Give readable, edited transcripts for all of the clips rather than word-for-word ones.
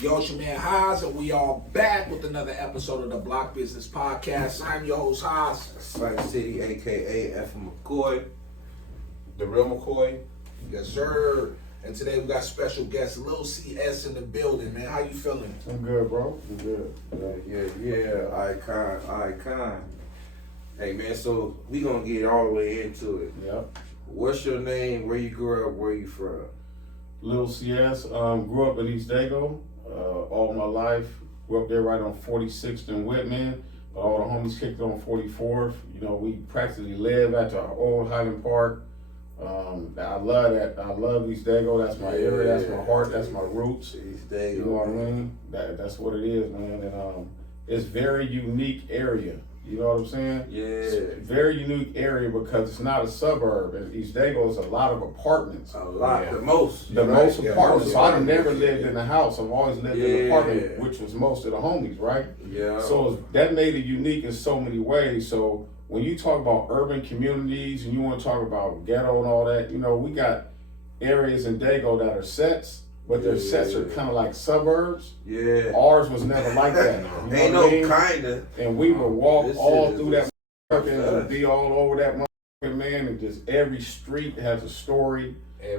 Yo, it's your man Haas, and we are back with another episode of the Block Business Podcast. I'm your host, Haas. Slice City, aka F. McCoy. The real McCoy. Yes, sir. And today we got special guest Lil CS in the building, man. How you feeling? I'm good, bro. I'm good. Yeah, icon. Hey man, so we gonna get all the way into it. Yep. What's your name? Where you grew up? Where you from? Lil CS. Grew up in East Dago all my life. Grew up there right on 46th and Whitman. All the homies kicked on 44th. You know, we practically live at the old Highland Park. I love that. I love East Dago. That's my area. That's my heart. That's my roots. East Dago. You know what I mean? That's what it is, man. And it's very unique area. You know what I'm saying? Yeah. It's a very unique area because it's not a suburb. In East Dago is a lot of apartments. A lot. The most. The most Yeah, apartments. So I've never yeah. lived in a house. I've always lived in an apartment, which was most of the homies, right? Yeah. So that made it unique in so many ways. So when you talk about urban communities and you want to talk about ghetto and all that, you know, we got areas in Dago that are sets, but their sets are kind of like suburbs. Yeah. Ours was never like that. You know Ain't what I no mean? kinda. And we would walk This all is- through that and be all over that motherfucking, man, and just every street has a story.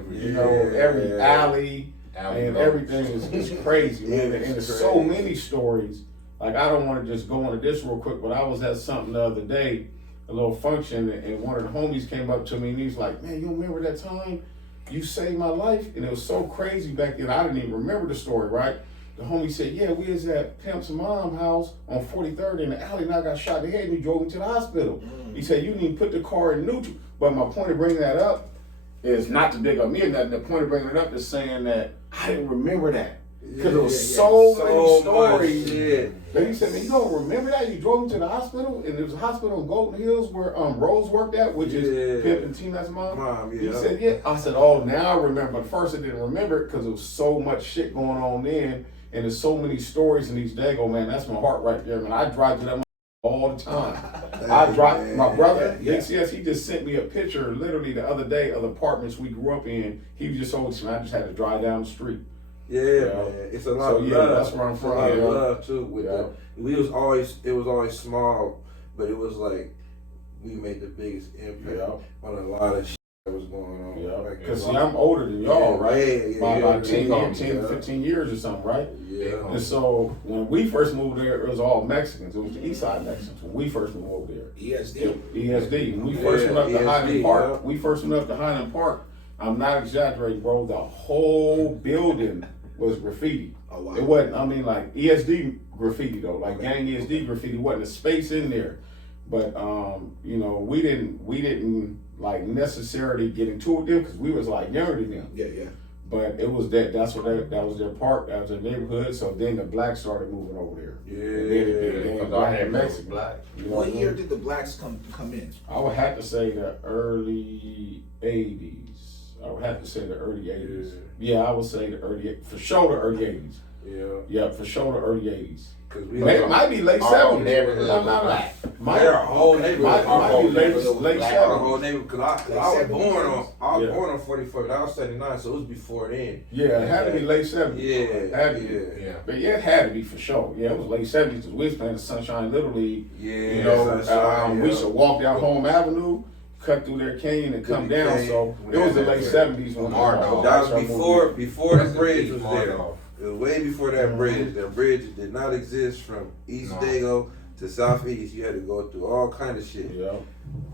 You know, every alley and everything is crazy, man. And there's so many stories. Like, I don't want to just go into this real quick, but I was at something the other day, a little function, and one of the homies came up to me and he's like, man, you remember that time you saved my life? And it was so crazy back then. I didn't even remember the story, right? The homie said, yeah, we was at Pimp's mom's house on 43rd in the alley, and I got shot in the head and he drove me to the hospital. He said, you didn't even put the car in neutral. But my point of bringing that up is not to dig up me or nothing. The point of bringing it up is saying that I didn't remember that. Because there was so many stories. But he said, man, you don't remember that? You drove me to the hospital, and there was a hospital in Golden Hills where Rose worked at, which is Pimp and Tina's mom. He said, yeah. I said, oh, now I remember. But first I didn't remember it because there was so much shit going on then, and there's so many stories in these Dago, man. That's my heart right there, man. I drive to that all the time. I drive. My brother, Lil CS, he just sent me a picture literally the other day of the apartments we grew up in. He just told me, I just had to drive down the street. Yeah, man. It's a lot of love. That's where I'm from. A lot of love too. With it was always small, but it was like we made the biggest impact on a lot of shit that was going on. Yeah, like, because see, I'm older than y'all, right? By about 10, 15 years or something, right? Yeah. And so when we first moved there, it was all Mexicans. It was the East Side Mexicans when we first moved over there. ESD. When we first went up to Highland Park, I'm not exaggerating, bro. The whole building was graffiti. Oh, wow. It wasn't, I mean, like ESD graffiti though, like gang ESD graffiti. Wasn't a space in there. But you know, we didn't like necessarily get into it there because we was like younger than them. Yeah. But it was that was their park, that was their neighborhood. So then the blacks started moving over there. Because our neighborhood was black. You know What year did the blacks come in? I would have to say the early 80s. I would have to say the early 80s. Yeah, I would say the early, for sure the early 80s. Yeah, for sure the early 80s. Might be late 70s. Might be late 70s. Our whole neighborhood, because I was born on 41st. I was 79, so it was before then. Yeah, it had to be late 70s. Yeah. But yeah, it had to be for sure. Yeah, it was late 70s because we was playing the Sunshine Little League. Yeah. You know, we used to walk down Home Avenue, cut through their canyon and come down. So it was the late 70s when that was before the bridge was there. It was way before that bridge. That bridge did not exist from East Dago to Southeast. You had to go through all kind of shit. Yeah.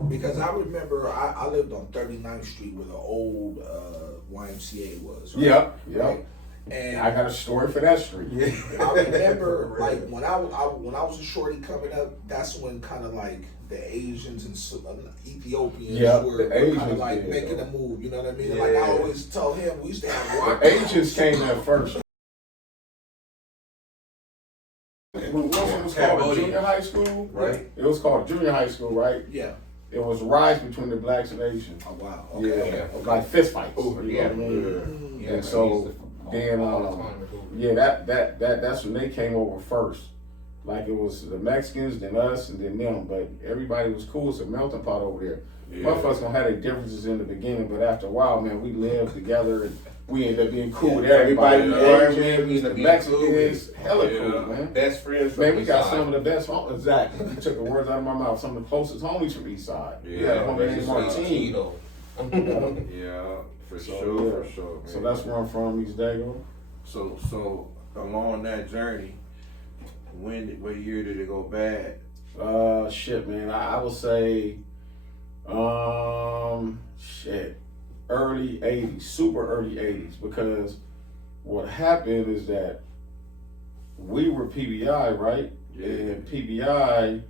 Because I remember I lived on 39th Street where the old YMCA was. Right? Yeah. Right? And I got a story for that street. I remember like when I was a shorty coming up, that's when kind of like the Asians and Ethiopians were kind of like making a move. You know what I mean? Like I always tell him, we used to have rock. The Asians came there first. When Wilson was called junior high school, right? It was called junior high school, right? Yeah. It was rise between the blacks and Asians. Oh wow. Okay. Like fist fights. Oh, you know what I mean? And so then that's when they came over first. Like it was the Mexicans, then us, and then them. But everybody was cool. It's a melting pot over there. Motherfuckers gonna have their differences in the beginning, but after a while, man, we lived together and we ended up being cool with everybody. The Asians, the Mexicans, hella cool, man. Best friends. Man, we got some of the best homies. Exactly. You took the words out of my mouth. Some of the closest homies from East Side. Yeah, a homie named Martino. Yeah, for So, sure, yeah. for sure. So that's where I'm from, East Dago. So along that journey, what year did it go bad? Shit, man. I would say, early 80s, super early 80s, because what happened is that we were PBI, right? Yeah. And PBI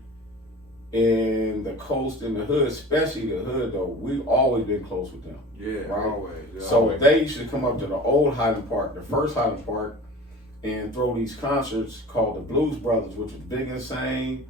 in the coast and the hood, especially the hood though, we've always been close with them. Yeah, right? always. Yeah, So always. they used to come up to the old Highland Park, the first Highland Park, and throw these concerts called the Blues Brothers, which was Big Insane,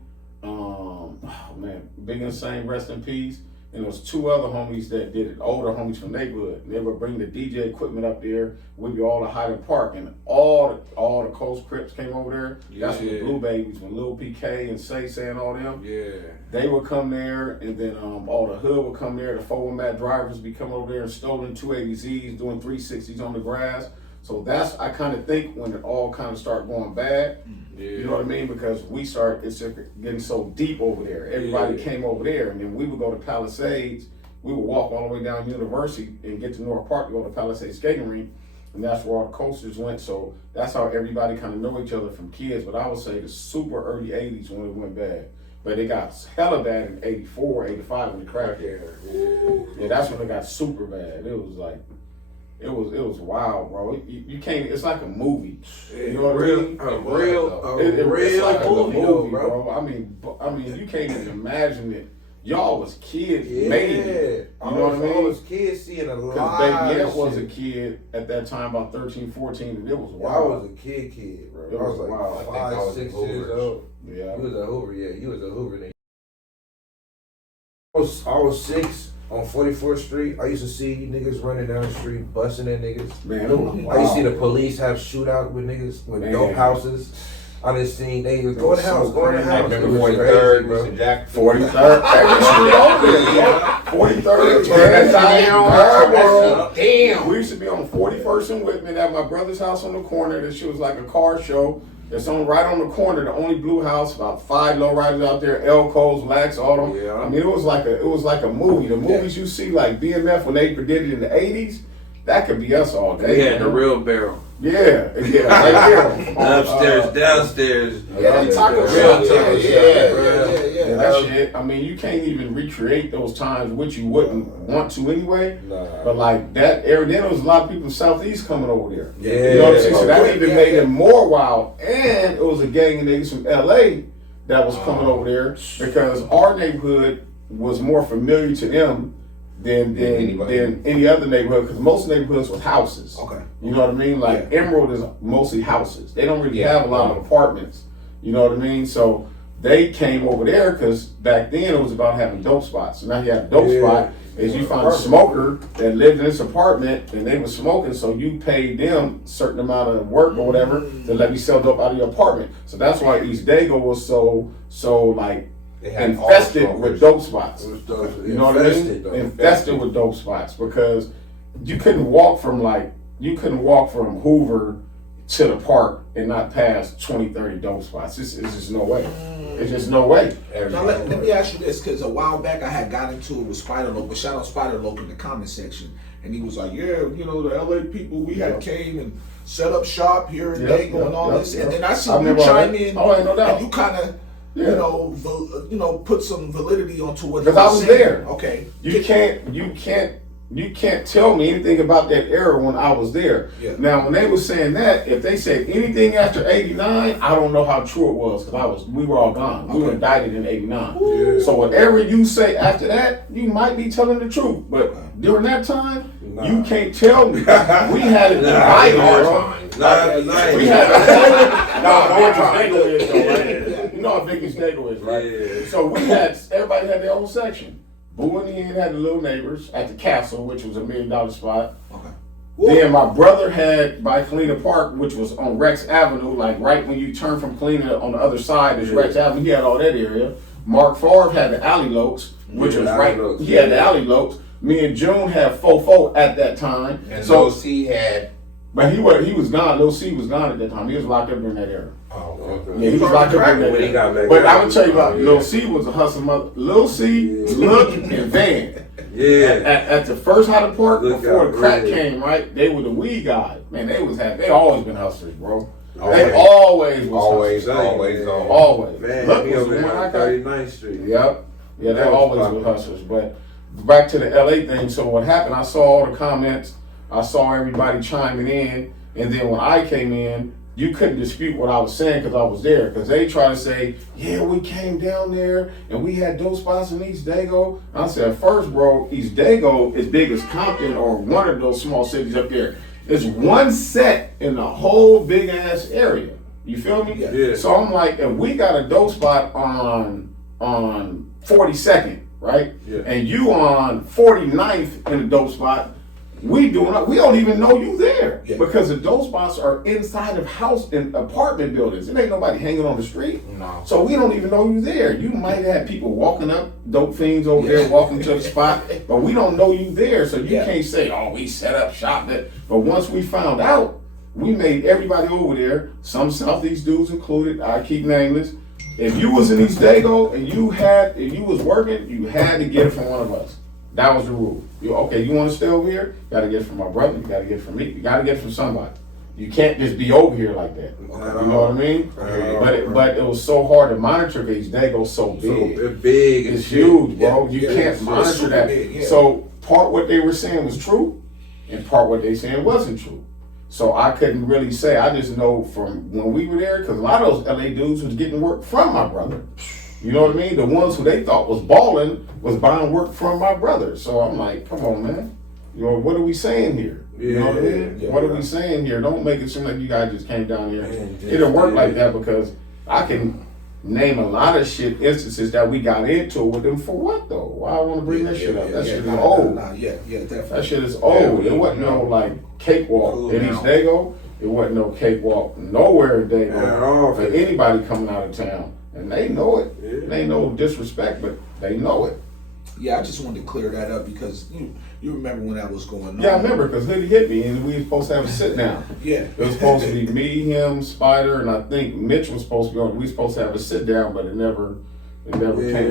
Big Insane, rest in peace. And there was two other homies that did it, older homies from the neighborhood. They would bring the DJ equipment up there. We'd be all at Highland Park, and all the Coast Crips came over there. That's when the Blue Babies, when Lil PK and Say and all them. Yeah. They would come there, and then all the hood would come there. The 4-wheel drivers be coming over there and stolen 280Zs, doing 360s on the grass. So that's, I kind of think, when it all kind of started going bad. Yeah. You know what I mean? Because it's just getting so deep over there. Everybody came over there, and then we would go to Palisades. We would walk all the way down University and get to North Park to go to Palisades skating rink, and that's where all the coasters went. So that's how everybody kind of know each other from kids. But I would say the super early 80s when it went bad. But it got hella bad in 84, 85 when the crack era. Yeah, that's when it got super bad. It was like, it was wild, bro. You can't. It's like a movie. You know what I mean? It's like a movie, bro. I mean, you can't even imagine it. Y'all was kids, maybe. You know what I mean? I was kids seeing a lot. Because Baby was a kid at that time, about 13, 14, and it was wild. I was a kid, bro. It I was was like wild. 5, 6 years old. Yeah. You was a Hoover, you was a Hoover. I was 6 on 44th Street. I used to see niggas running down the street, busting at niggas. Man, it was wild. I used to see the police have shootout with niggas with dope houses. I done seen they was go in the house, go in the house. Remember 43rd, bro. Mr. Jack. 43rd. Yeah. 43rd. Damn. We used to be on 41st and Whitman at my brother's house on the corner. This shit was like a car show. It's right on the corner, the only blue house, about 5 lowriders out there, Elco's, Lax, all them. Yeah. I mean, it was like a movie. The movies you see, like BMF when they did it in the 80s, that could be us all day. We had the real barrel. Yeah, right there. Upstairs, downstairs. Yeah, they talking real shit. Yeah, that shit. I mean, you can't even recreate those times, which you wouldn't want to anyway. Nah. But like that area, then there was a lot of people from Southeast coming over there. Yeah. You know what I'm saying? So that even made it more wild. And it was a gang of niggas from LA that was coming over there because our neighborhood was more familiar to them than any other neighborhood, because most neighborhoods were houses. Okay. You know what I mean? Like Emerald is mostly houses. They don't really have a lot of apartments. You know what I mean? So they came over there because back then it was about having dope spots. So now you have a dope spot is you find a smoker that lived in this apartment and they were smoking, so you paid them a certain amount of work or whatever to let me sell dope out of your apartment. So that's why East Dago was so like infested with dope spots. You know what I mean? Infested with dope spots, because you couldn't walk from Hoover to the park and not pass 20, 30 dope spots. It's just no way. It's just no way. Now let me ask you this, because a while back I had got into it with Spider Loc, but shout out Spider Loc in the comment section, and he was like, yeah, you know, the LA people, we had came and set up shop here in Dago and all this, and then I see you chime in, and you kind of, you know, put some validity onto what he was saying. Because I was there. Okay. You can't tell me anything about that era when I was there. Yeah. Now, when they were saying that, if they said anything after 89, I don't know how true it was, because we were all gone. We were indicted in 89. Yeah. So whatever you say after that, you might be telling the truth. But during that time, you can't tell me. We had it divided, bro. We had it. You know how big this Dago is, right? Yeah. So everybody had their own section. Boo in the end had the little neighbors at the castle, which was $1 million spot. Okay. Then my brother had by Kalina Park, which was on Rex Avenue, like right when you turn from Kalina on the other side is Rex Avenue. He had all that area. Mark Favre had the Alley Lokes, which was right. He had the Alley Lokes. Me and June had Fofo at that time. And so Lil C had. But he was gone. Lil C was gone at that time. He was locked up in that era. Oh, Okay. Yeah, he was locked up in that He got era. back But out. I'm gonna tell you about Lil C was a hustle mother. Lil C, Look, and Van. Yeah. At the first Highland Park, Look before out, the crack really. came, right? They were the weed guys. Man, they always been hustlers, bro. They Always. always was Always, hustlers. always, always. Always. Man, Look he was over the there one I on got. 39th Street. Yep. Yeah, they That was always popular. were hustlers. But back to the LA thing. So what happened, I saw all the comments. I saw everybody chiming in. And then when I came in, you couldn't dispute what I was saying because I was there. Because they try to say, yeah, we came down there and we had dope spots in East Dago. I said, first, bro, East Dago is big as Compton or one of those small cities up there. It's one set in the whole big ass area. You feel me? Yeah. So I'm like, if we got a dope spot on 42nd, right? Yeah. And you on 49th in a dope spot, we don't even know you there. Yeah. Because the dope spots are inside of house and apartment buildings. It ain't nobody hanging on the street. No. So we don't even know you there. You might have people walking up, dope fiends over there, walking to the spot, but we don't know you there. So you can't say, oh, we set up shop that. But once we found out, we made everybody over there, some Southeast dudes included, I keep nameless. If you was in East Dago and you was working, you had to get it from one of us. That was the rule. You want to stay over here? You got to get it from my brother. You got to get it from me. You got to get it from somebody. You can't just be over here like that. You know what I mean? But it was so hard to monitor because Dago's so big. So big. It's huge, bro. You Yeah, can't it's monitor super that. big, yeah. So part what they were saying was true, and part what they saying wasn't true. So I couldn't really say. I just know from when we were there, because a lot of those LA dudes was getting work from my brother. You know what I mean? The ones who they thought was balling was buying work from my brother. So I'm like, come on, man. You know, what are we saying here? You know what I mean? Yeah. What are we saying here? Don't make it seem like you guys just came down here. Man, It didn't work like that because I can name a lot of shit instances that we got into with them for what though? Why I want to bring that shit up? That shit is old. Yeah, definitely. That shit is old. Yeah, it wasn't no like cakewalk Cool in now. East Dago. It wasn't no cakewalk nowhere in At all. Dago for anybody coming out of town. And they know it. Yeah. It ain't no disrespect, but they know it. Yeah, I just wanted to clear that up because you remember when that was going on. Yeah, I remember because Hoodie hit me and we were supposed to have a sit down. Yeah. It was supposed to be me, him, Spider, and I think Mitch was supposed to be on. We were supposed to have a sit down, but it never came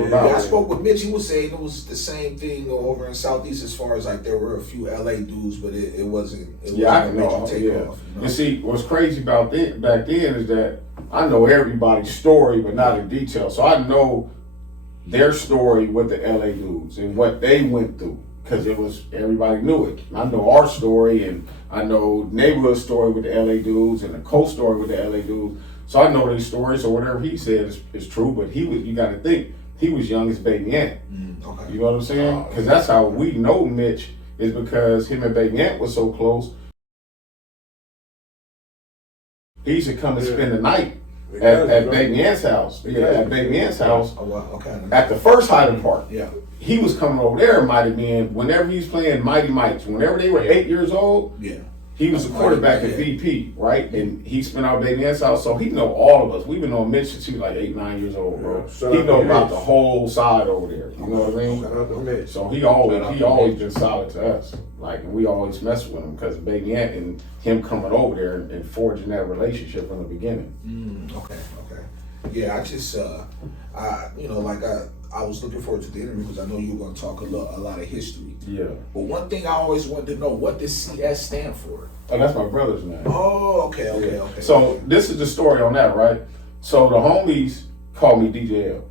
about. Yeah, I spoke with Mitch. He was saying it was the same thing over in Southeast as far as like there were a few LA dudes, but it wasn't. Yeah, I wasn't can a know. major Yeah. takeoff, you know? And see, what's crazy about back then is that I know everybody's story, but not in detail. So I know their story with the LA dudes and what they went through because everybody knew it. I know our story and I know neighborhood story with the LA dudes and the coast story with the LA dudes. So I know their story. So whatever he said is true. But you got to think he was young as Baby Ant. Okay. You know what I'm saying? Because that's how we know Mitch is because him and Baby Ant was so close. He used to come and spend the night at Baby Ant's house. Yeah, at Baby Ant's house. Oh, wow. Okay. At the first Highland Park. Yeah. He was coming over there, Mighty Men, whenever he was playing Mighty Mites. Whenever they were 8 years old, Yeah. he was a quarterback at VP, right? And he spent our Baby Ant's house, so he know all of us. We've been on Mitch since he was like 8, 9 years old, bro. He know about the whole side over there. You know what I mean? Shout out to Mitch. So he always been solid to us. Like, and we always mess with him because Baby Ant and him coming over there and forging that relationship from the beginning. Okay. Yeah, I just, I was looking forward to the interview because I know you were going to talk a lot of history. Yeah. But one thing I always wanted to know, what does CS stand for? Oh, that's my brother's name. Oh, okay. So this is the story on that, right? So the homies called me DJL.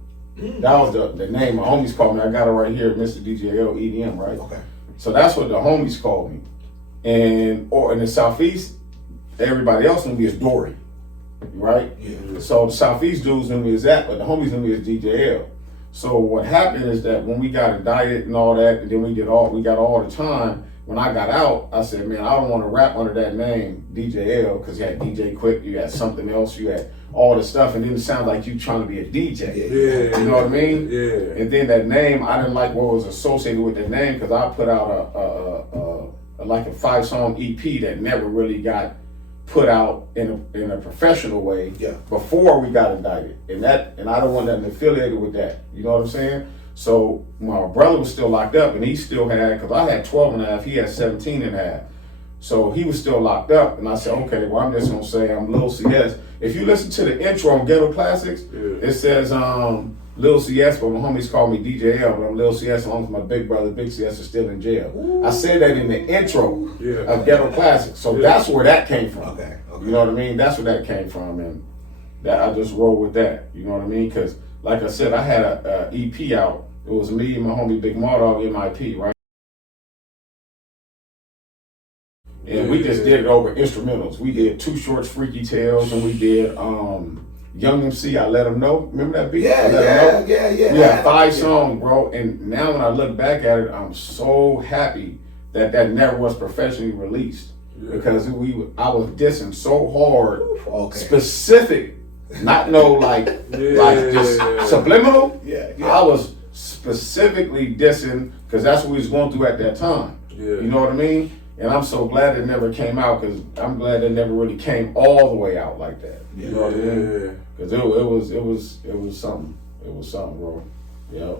That was the name my homies called me. I got it right here, Mr. DJL EDM, right? Okay. So that's what the homies called me. And in the Southeast, everybody else knew me as Dory, right? Yeah. So the Southeast dudes knew me as that, but the homies knew me as DJL. So what happened is that when we got indicted and all that, and then we got all the time, when I got out, I said, man, I don't want to rap under that name, DJL, because you had DJ Quick, you had something else, you had all the stuff, and it didn't sound like you trying to be a DJ. Yeah. You know what I mean? Yeah. And then that name, I didn't like what was associated with that name because I put out a 5-song EP that never really got put out in a professional way Yeah. before we got indicted. And I don't want nothing affiliated with that. You know what I'm saying? So my brother was still locked up, and he still had, because I had 12 and a half, he had 17 and a half. So he was still locked up, and I said, okay, well, I'm just gonna say I'm Lil CS. If you listen to the intro on Ghetto Classics, it says Lil CS, but my homies call me DJ L, but I'm Lil CS as long as my big brother, Big CS, is still in jail. Ooh. I said that in the intro of Ghetto Classics. So that's where that came from. Okay. You know what I mean? That's where that came from, and that I just roll with that. You know what I mean? Because like I said, I had a EP out. It was me and my homie Big Mardog, MIP, right? And we just did it over instrumentals. We did Too Short's Freaky Tales, and we did Young MC, I Let Him Know. Remember that beat? Yeah. We had 5 songs, bro. And now when I look back at it, I'm so happy that never was professionally released. Because I was dissing so hard, specific, not like just subliminal. I was specifically dissing because that's what we was going through at that time. You know what I mean? And I'm so glad it never came out, because I'm glad it never really came all the way out like that. You know what I mean? Because it was something. It was something, bro. Yep.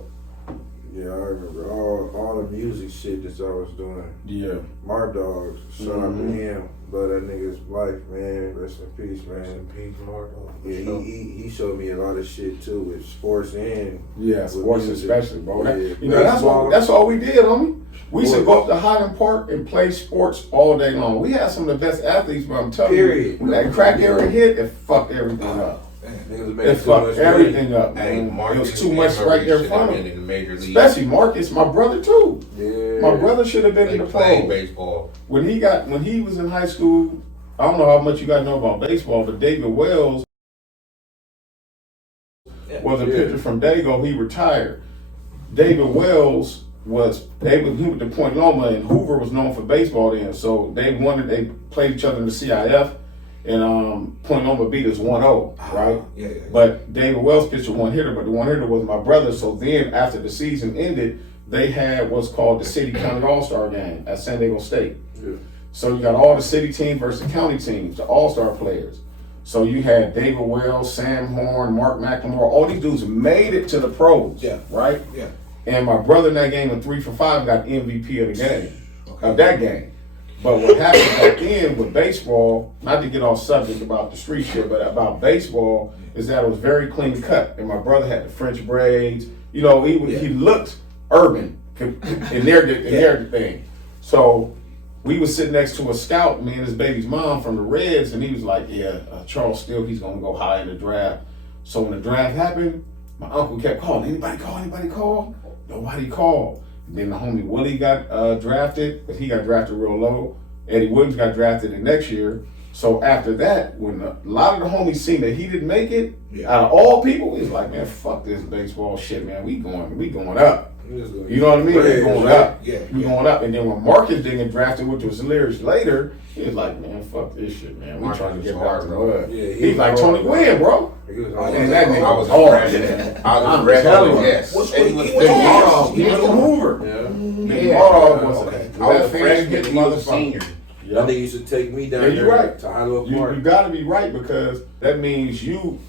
Yeah, I remember all the music shit that I was doing. Yeah. My dogs, shout out to him. Love that nigga's life, man. Rest in peace, man. Rest in peace, Mark. Yeah, he showed me a lot of shit too with sports and sports music. Especially, bro. Yeah. You know, that's all we did, homie. We used to go up to Highland Park and play sports all day long. We had some of the best athletes, but I'm telling you, when that crack era hit, it fucked everything up. It fucked everything up. Hey, it was too much right there in front of him. Especially Marcus, my brother too. Yeah. My brother should have been in the pro. Baseball. When he was in high school, I don't know how much you guys know about baseball, but David Wells was a pitcher from Dago. He retired. David Wells he was the Point Loma, and Hoover was known for baseball then. So they played each other in the CIF, and Point Loma beat us 1-0, right? But David Wells pitched a one-hitter, but the one-hitter was my brother. So then after the season ended, they had what's called the City County All-Star game at San Diego State. So you got all the city teams versus the county teams, the all-star players. So you had David Wells, Sam Horn, Mark McLemore, all these dudes made it to the pros, right? Yeah. And my brother in that game in 3 for 5 got MVP of the game, of that game. But what happened back then with baseball, not to get off subject about the street shit, but about baseball, is that it was very clean cut. And my brother had the French braids. You know, he looked urban in their thing. So we was sitting next to a scout, me and his baby's mom from the Reds, and he was like, Charles Steele, he's going to go high in the draft. So when the draft happened, my uncle kept calling, anybody call? Nobody called. And then the homie Willie got drafted, but he got drafted real low. Eddie Williams got drafted the next year. So after that, when a lot of the homies seen that he didn't make it, out of all people, he's like, man, fuck this baseball shit, man. We going up. You know what I mean? We going up. We going up. And then when Marcus didn't get drafted, which was years later, he was like, man, fuck this shit, man. We trying to get back to the mud. He's like Tony Gwynn, bro. And that nigga was hard. I was telling you. He was from Hoover. Big Mardog was I was a freshman, he was a senior. That nigga used to take me down there to Highland Park. You gotta be right, because that means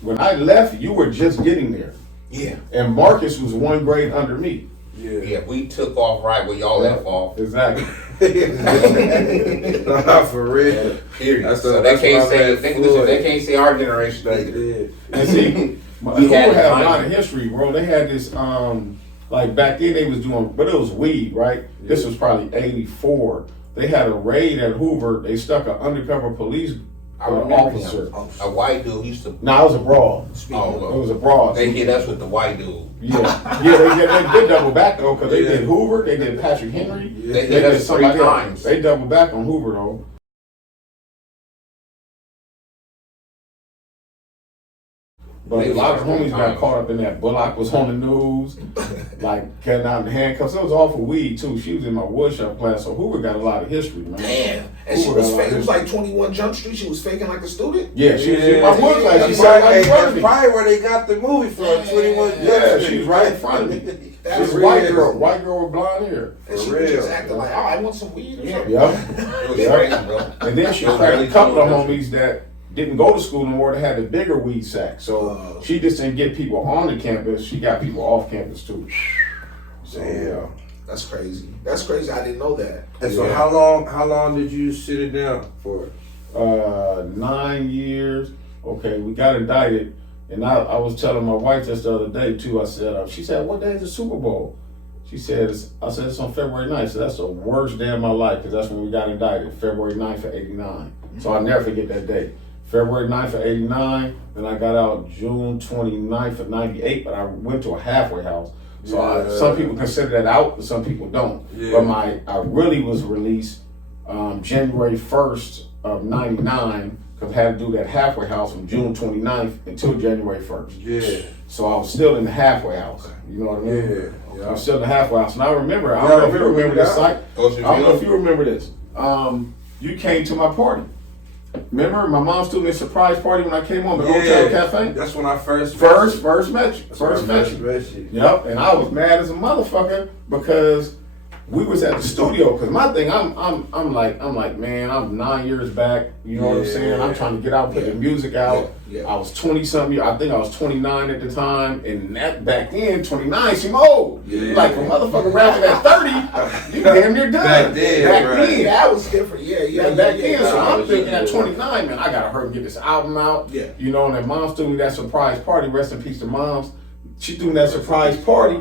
when I left, you were just getting there. Yeah. And Marcus was 1 grade under me. Yeah, we took off right where y'all left off. Exactly. For real. Period. So they can't say our generation did. And see, Hoover had a lot of history, bro. They had this, like back then they was doing, but it was weed, right? This was probably 84. They had a raid at Hoover. They stuck an undercover police officer. A white dude used to. No, it was a broad. It was a broad. They hit us with the white dude. Yeah, they did double back though, because they did Hoover, they did Patrick Henry. They did us 3 times. They doubled back on Hoover though. But a lot of homies got caught up in that. Bullock was on the news, like cutting out the handcuffs. It was all for weed too. She was in my woodshop class, so Hoover got a lot of history, man. Damn. And she was faking. It was like 21 Jump Street. She was faking like a student. Yeah, she was in my wood class. That's probably where they got the movie from. 21 Jump Street. Yeah, she was right in front of me. She's a white girl with blonde hair. And she was just acting like, I want some weed or something. Yeah. It was crazy, bro. And then she cracked a couple of homies that didn't go to school no more, that had a bigger weed sack. So she just didn't get people on the campus, she got people off campus too. So, Damn. That's crazy. That's crazy. I didn't know that. And so how long did you sit it down for? 9 years. Okay, we got indicted, and I was telling my wife this the other day too. I said, she said, "What day is the Super Bowl?" She said, I said, "It's on February 9th." So that's the worst day of my life because that's when we got indicted, February 9th of '89. So I'll never forget that day. February 9th of '89, then I got out June 29th of '98, but I went to a halfway house. So some people consider that out, but some people don't. Yeah. But I really was released January 1st of '99 because I had to do that halfway house from June 29th until January 1st. Yeah. So I was still in the halfway house. You know what I mean? Yeah. I was still in the halfway house. And I remember, I don't know if you remember this, Psych. I don't know if you remember this. You came to my party. Remember, my mom threw me a surprise party when I came on the Hotel Cafe? That's when I first met you. Yep, and I was mad as a motherfucker because we was at the studio. Because my thing, I'm like, man, I'm 9 years back. You know what I'm saying? I'm trying to get out, put the music out. Yeah. I was 20-something years. I think I was 29 at the time, and that back then, 29 seemed old. Like a motherfucker rapping at 30, you damn near done. Back then, that was different. Back then, so I'm thinking at 29, man, I gotta hurry and get this album out. Yeah. You know, and then Mom's threw me that surprise party. Rest in peace to Moms. She threw me that surprise party.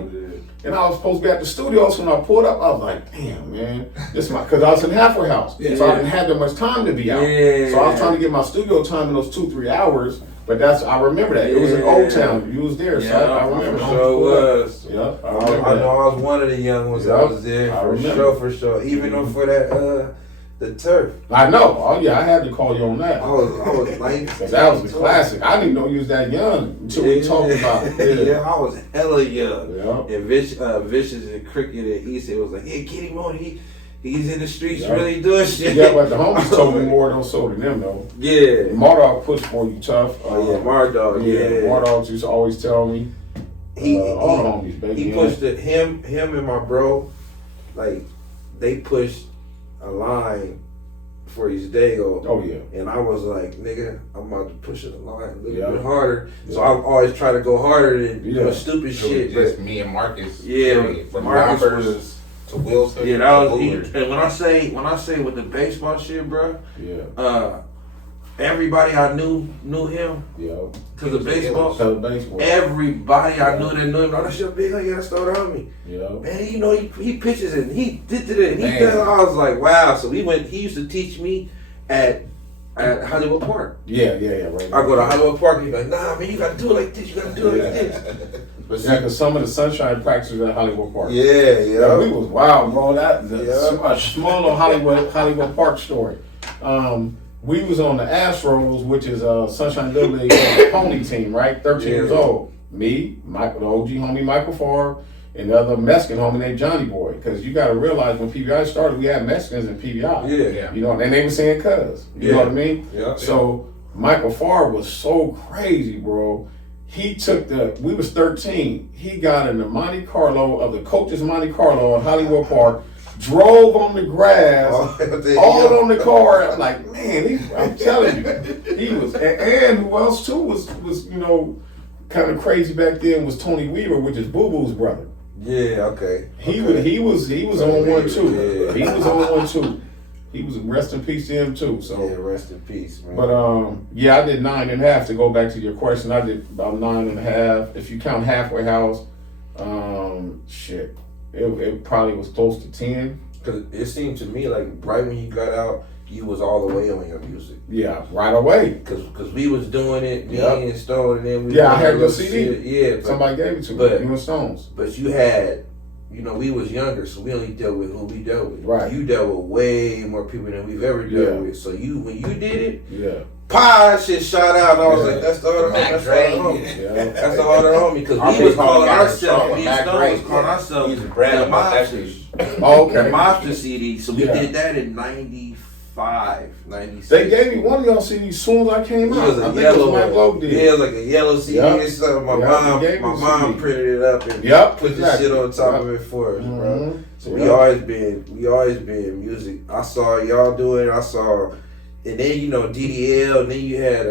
And I was supposed to be at the studio, so when I pulled up, I was like, damn, man, this is because I was in halfway house. So I didn't have that much time to be out. So I was trying to get my studio time in those 2-3 hours, but I remember that. It was in Old Town. You was there, so I remember. So was. Yeah, I know I was one of the young ones that was there. For sure. Even though for that, the turf. I know. Oh yeah, I had to call you on that. I was like, that was the classic. I didn't even know you was that young until we talked about it. Yeah, I was hella young. Yeah. And Vicious and Cricket and East, it was like, hey, get him on. He's in the streets really doing shit. Yeah, but the homies told me more than so to them though. Yeah. Mardog pushed for you tough. Mardog. Yeah. Mardog used to always tell me. All the homies, baby. He pushed it. Him and my bro, like they pushed a line for his Dago. Oh yeah. And I was like, nigga, I'm about to push it a line a little bit harder. So I always try to go harder than doing stupid shit. Just me and Marcus. Yeah. From Marcus rappers was to Wilson. Yeah, that was. And when I say with the baseball shit, bro. Yeah. Everybody I knew him. Yeah. Cause of baseball. Baseball. Everybody I knew that knew him. Oh, that shit big. Like, yeah, that's the homie. Yeah. Man, you know he pitches and he did it. And he does. I was like, wow. So we went. He used to teach me at Hollywood Park. Yeah. Right. I go to Hollywood Park and he's like, nah, man, you gotta do it like this. You gotta do it like this. But yeah, because some of the sunshine practices at Hollywood Park. Yeah. We was wild, bro. A small little Hollywood Park story. We was on the Astros, which is Sunshine Little League pony team, right? 13 years old. Me, the OG homie Michael Favre, and the other Mexican homie named Johnny Boy. Because you got to realize when PBI started, we had Mexicans in PBI. Yeah. You know, and they were saying cuz. You know what I mean? Yeah. So Michael Favre was so crazy, bro. He took we was 13. He got in the Monte Carlo of the coach's Monte Carlo in Hollywood Park. Drove on the grass, all on the car. I'm like, man, I'm telling you, he was. And who else too was kind of crazy back then was Tony Weaver, which is Boo Boo's brother. Yeah, okay. He was on one too. He was on one too. He was rest in peace to him too. So yeah, rest in peace, man. But I did 9.5 to go back to your question. I did about 9.5. If you count halfway house, shit. It probably was close to 10. Because it seemed to me like right when you got out, you was all the way on your music. Yeah, right away. Because we was doing it, me and Stone, and then we I had your CD. Yeah. Somebody gave it to me, you and Stones. But you had, we was younger, so we only dealt with who we dealt with. Right. You dealt with way more people than we've ever dealt with. So when you did it, that shit shot out, and I was like, that's the other homie. That's the other homie. Because we was calling ourselves, me and Stone was calling ourselves the Mobster. Okay. The Mobster CD. So we did that in 95, 96. They gave me one of y'all CDs as soon as I came out. It was a yellow one. Did. Yeah, it was like a yellow CD and stuff. My mom printed it up and put the shit on top of it for us, bro. So we always been music. I saw y'all doing it. And then DDL, and then you had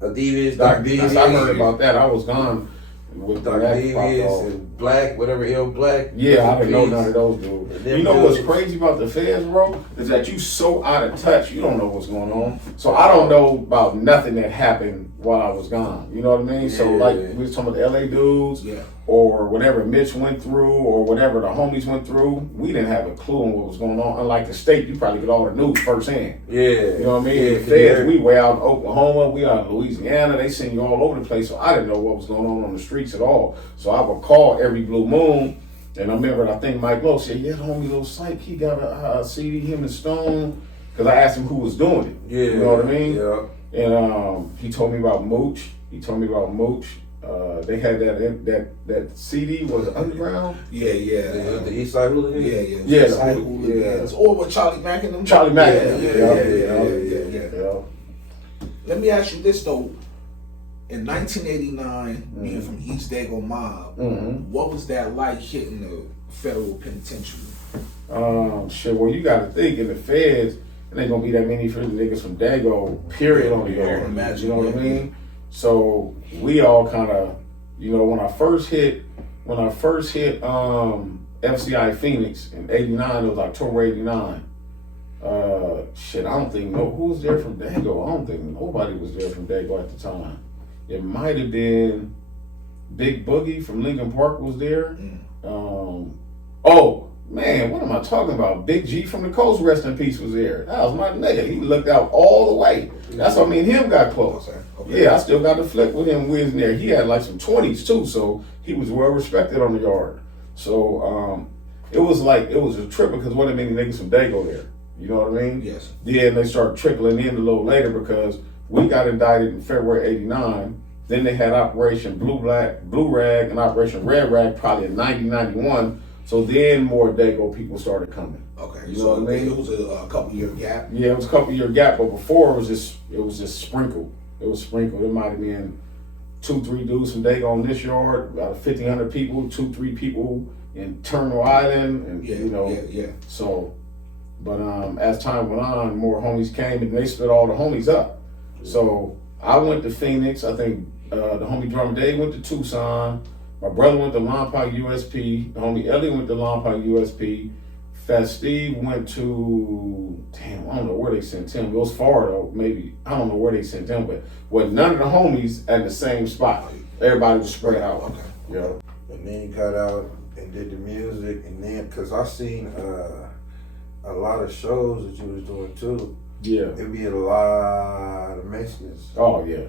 Adidas, I heard about that. I was gone. with Dr. Davis and Black, whatever Ill Black. Yeah, I didn't know none of those dudes. You know what's crazy about the feds, bro? Is that you so out of touch, you don't know what's going on. So I don't know about nothing that happened while I was gone. You know what I mean? Yeah. So like we was talking about the LA dudes, or whatever Mitch went through, or whatever the homies went through, we didn't have a clue on what was going on. Unlike the state, you probably get all the news firsthand. Yeah. You know what I mean? Yeah, the feds, we way out in Oklahoma, we out in Louisiana, they send you all over the place, so I didn't know what was going on the streets at all. So I would call every blue moon, and I remember, I think Mike Lowe said, yeah, the homie Lil Psych, he got a CD, him and Stone, because I asked him who was doing it. Yeah. You know what I mean? Yeah. And he told me about Mooch. They had that CD was Underground. Yeah. The East Side Hooligans. Yeah. East Side Hooligans. Or with Charlie Mack and them. Charlie Mack. Yeah. Let me ask you this though. In 1989, being from East Dago Mob, what was that like hitting the federal penitentiary? Shit. Well, you got to think in the feds, it ain't gonna be that many for the niggas from Dago. Period on the yard. You know what I mean? So we all kind of, you know, when I first hit FCI Phoenix in '89, it was October '89. I don't think who was there from Dago. I don't think nobody was there from Dago at the time. It might have been Big Boogie from Lincoln Park was there. Oh man, what am I talking about? Big G from the Coast, rest in peace, was there. That was my nigga. He looked out all the way. That's why me and him got close. Okay. Yeah, I still got the flick with him. We was in there. He had like some 20s too, so he was well respected on the yard. So it was a trip because what many niggas from Dago there. You know what I mean? Yes. Yeah, and they started trickling in a little later because we got indicted in February '89. Then they had Operation Blue Rag and Operation Red Rag probably in '90, '91. So then more Dago people started coming. Okay, you know what I mean? It was a couple year gap. Yeah, it was a couple year gap, but before it was just sprinkled. It was sprinkled. It might have been 2-3 dudes from Dago on this yard, about 1,500 people, 2-3 people in Terminal Island, and you know. So, but as time went on, more homies came and they split all the homies up. So I went to Phoenix. I think the homie Drummer Dave went to Tucson. My brother went to Lompoc USP. The homie Ellie went to Lompoc USP. Fat Steve went to, I don't know where they sent him. It was far though, maybe. I don't know where they sent him, but with none of the homies at the same spot. Everybody was spread out. Okay. Yeah. And then he got out and did the music, and then, cause I seen a lot of shows that you was doing too. Yeah. It'd be a lot of Mexicans. Oh, yeah.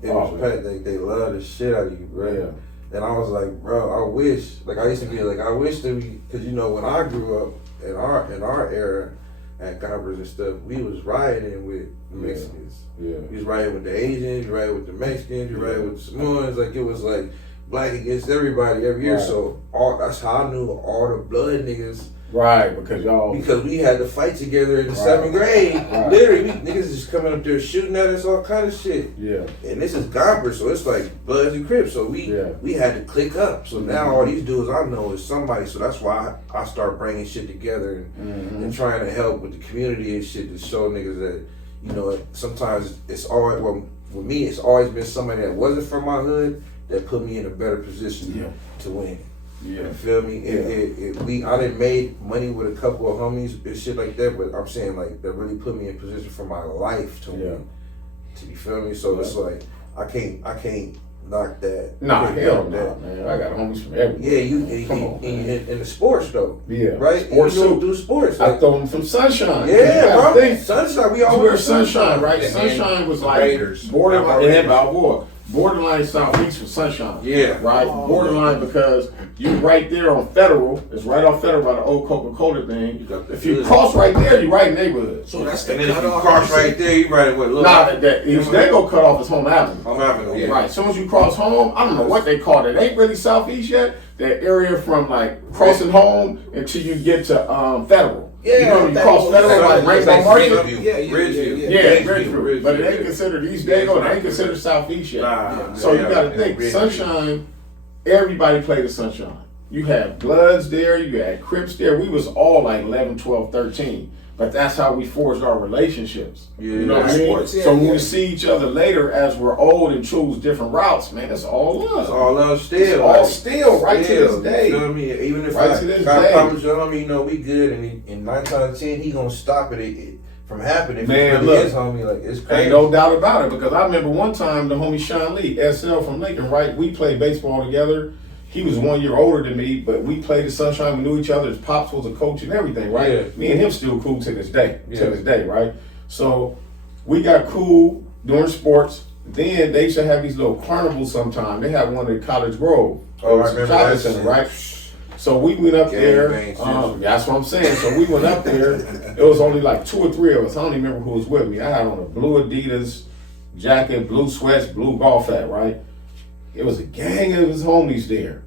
It was packed. They love the shit out of you, bro. Yeah. And I was like, bro, I wish, like I used to be like, I wish that we, cause you know, when I grew up in our era at Gobbers and stuff, we was rioting with the Mexicans. Yeah. We was rioting with the Asians, you rioting with the Mexicans, you rioting with the Samoans. Like it was like black against everybody every year. Right. So that's how I knew all the blood niggas. Right, because we had to fight together in the 7th grade. Right. Literally, niggas just coming up there shooting at us, all kind of shit. Yeah. And this is Gopper, so it's like Bloods and Crips. So we had to click up. So now all these dudes I know is somebody. So that's why I start bringing shit together and trying to help with the community and shit to show niggas that, you know, sometimes it's always, well, with me, it's always been somebody that wasn't from my hood that put me in a better position to win. Yeah. You feel me? I done made money with a couple of homies and shit like that, but I'm saying like that really put me in position for my life to win. You feel me? So it's like I can't knock that. Nah, hell no, man. I got homies from everywhere. Yeah, you in the sports though. Yeah. Right? Sports you do sports. Like, I throw them from Sunshine. Yeah, bro. Sunshine, we all wear Sunshine, right? Sunshine was like borderline and Balboa. Borderline southeast for Sunshine. Yeah. Right? Borderline because you right there on Federal. It's right off Federal by the old Coca-Cola thing. If you cross right there, you right neighborhood. So that's the cutoff. If you cross right there, you right at what? They go cut off is Home Avenue. Home Avenue, yeah. Right. As soon as you cross Home, I don't know what they call it. It ain't really southeast yet. That area from like crossing Home until you get to Federal. Yeah, you know, you cross Federal like Rainbow Market. Ridgeview. But it ain't considered East Dago. It ain't considered Southeast yet. So you got to think, Sunshine. Everybody played the Sunshine. You had Bloods there. You had Crips there. We was all like 11, 12, 13. but that's how we forged our relationships. Yeah. You know what I mean? Sports, So when we see each other later as we're old and choose different routes, man, it's all love. It's all love still. It's all still, right to this day. You know what I mean? Even if Right I to this got day. problems, you know, you know, we good, and 9 times out of 10, he gonna stop it from happening. Man, If he look, really is, homie, like it's crazy. Ain't no doubt about it, because I remember one time the homie Sean Lee, SL from Lincoln, right? We played baseball together. He was 1 year older than me, but we played at Sunshine. We knew each other. His pops was a coach and everything, right? Yeah. Me and him still cool to this day. Yeah. To this day, right? So we got cool doing sports. Then they used to have these little carnivals sometime. They had one at College Grove. Oh, I It was a remember shopping that center, shit. right? So we went up Gang there. bang, That's what I'm saying. So we went up there. It was only like 2 or 3 of us. I don't even remember who was with me. I had on a blue Adidas jacket, blue sweats, blue golf hat, right? It was a gang of his homies there.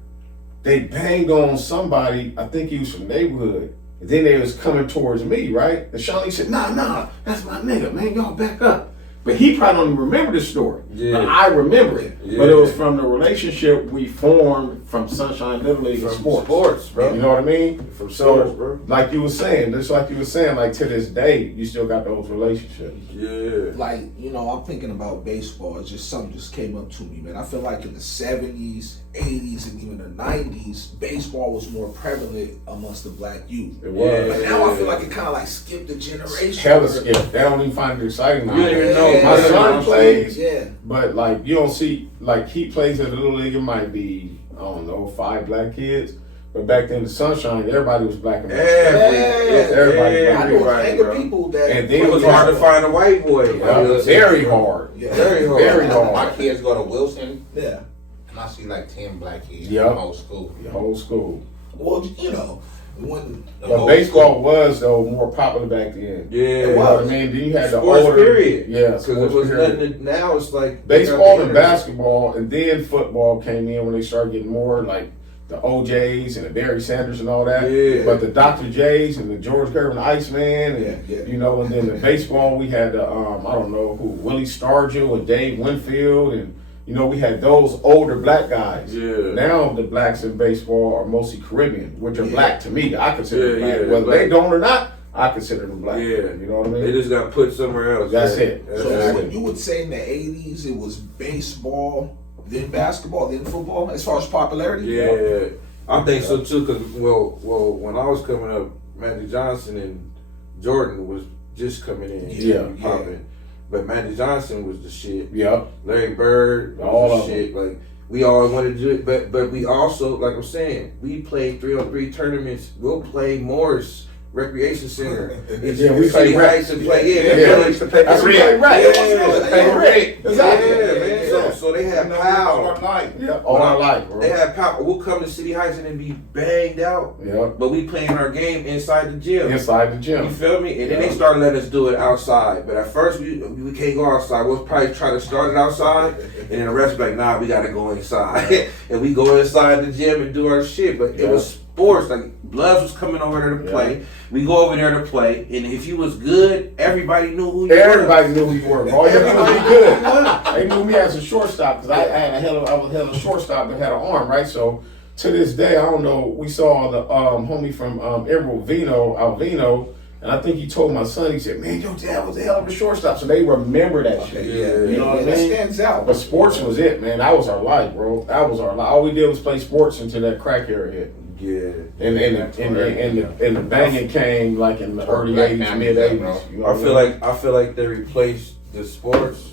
They banged on somebody. I think he was from the neighborhood. And then they was coming towards me, right? And Shawnee said, nah, that's my nigga, man. Y'all back up. But he probably don't even remember this story. Yeah. But I remember it. Yeah. But it was from the relationship we formed from Sunshine Little League and From sports, bro. You know what I mean? From So, sports, bro. like you were saying, just like you were saying, like to this day, you still got those relationships. Yeah. Like, you know, I'm thinking about baseball. It's just something just came up to me, man. I feel like in the 70s, 80s, and even the 90s, baseball was more prevalent amongst the black youth. It was. But now I feel like it kind of like skipped a generation. Hella skip. They don't even find it exciting now. You don't even know. My son plays, Yeah. but like you don't see, like he plays at a Little League. It might be, I don't know, 5 black kids. But back then, the Sunshine, everybody was black and white. Everybody. I know Everybody, plenty bro. of people that. And then It was hard to find a white boy. Yeah, very hard. Yeah. Very hard. Very hard. My kids go to Wilson, Yeah. and I see like 10 black kids Yep. in the whole school. The whole school. Well, you know, when The But whole baseball was though more popular back then. Yeah. It You know was. what I mean? Then you had the Sports older, period. Yeah, Because it sports was period. nothing. Now it's like Baseball and basketball, and then football came in when they started getting more like the OJs and the Barry Sanders and all that. Yeah. But the Dr. J's and the George Gervin Iceman, and Yeah. you know, and then the baseball we had the I don't know who, Willie Stargell and Dave Winfield, and you know we had those older black guys. Yeah. Now the blacks in baseball are mostly Caribbean, which are Yeah. black to me. I consider them Yeah, black. yeah, Whether black. they don't or not, I consider them black. Yeah. You know what I mean? They just got put somewhere else. That's man. it. That's So it. you would say in the 80s it was baseball, then basketball, then football, as far as popularity? Yeah, I think so too. Cause well, when I was coming up, Magic Johnson and Jordan was just coming in, Yeah, popping. But Magic Johnson was the shit. Yep. Larry Bird, was All the of shit. Like we all wanted to do it, but we also, like I'm saying, we played 3-on-3 tournaments. We'll play Morris Recreation Center. Yeah, we City played rec. Heights and play. Yeah, Yeah, we used to play that's rec. right. Right. Yeah, Exactly. Yeah, man. So they had power. Yeah, all our life, bro. They had power. We'll come to City Heights and then be banged out. Yeah. But we playing our game inside the gym. Inside the You gym. feel me? And then they started letting us do it outside. But at first we can't go outside. We'll probably try to start it outside. And then the rest be like, nah, we gotta go inside. And we go inside the gym and do our shit. But it was sports. Like Bloods was coming over there to play. We go over there to play. And if you was good, everybody knew who you were. Everybody knew who you were. All you had to be good. They knew me as a shortstop because I was hell of a shortstop and had an arm, right? So to this day, I don't know. We saw the homie from Emerald Alvino, and I think he told my son. He said, "Man, your dad was a hell of a shortstop." So they remember that shit. Yeah. You know what I That mean? stands out. But sports was it, man. That was our life, bro. That was our life. All we did was play sports until that crack era hit. Yeah. And the banging came like in the early '80s, mid '80s. You know what I feel like they replaced the sports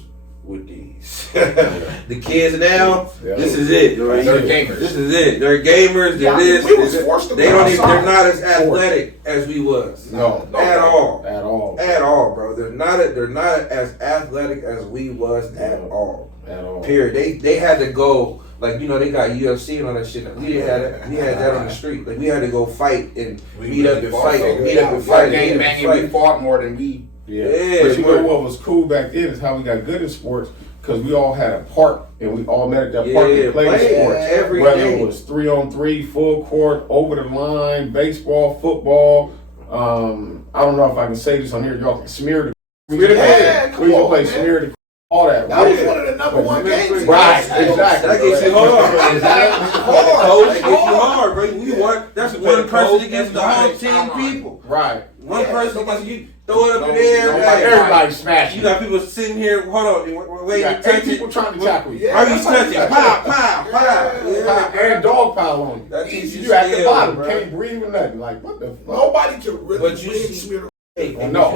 with these. The kids now, Yeah. this is it. They're gamers. This is it. They're gamers. They're Yeah, this. we was they're forced to they go don't even, outside. they're not as athletic as we was. No, At all. at all, At all, bro. They're not as athletic as we was at all. at all. Period. They had to go, like, you know, they got UFC and all that shit. We didn't have that. We had that on the street. Like, we had to go fight and meet up and fight. Meet up and fight. Game banging, we fought more than we. Yeah, Yeah, but you know but- what was cool back then is how we got good at sports because we all had a park and we all met at that park and played sports. every Whether day. it was 3-on-3, full court, over the line, baseball, football. I don't know if I can say this on here. Y'all can smear the. Smear the Yeah, We come used to on, play man. smear the. All that. That was right? one of the number one games. in Right, the exactly. That gets you hard. Exactly. Coach, it gets you hard, bro. We want that's one person against the whole 10 people. Right. One person, you throw it up in the air. Everybody smashing. You got people sitting here. Hold on, wait, you got 8 people trying to tackle you. How you touch it? Pow, pow, pow. And dog pile on you. That teaches You at the bottom, bro. can't breathe or nothing. Like what the fuck? Nobody can really But you see, No, ain't no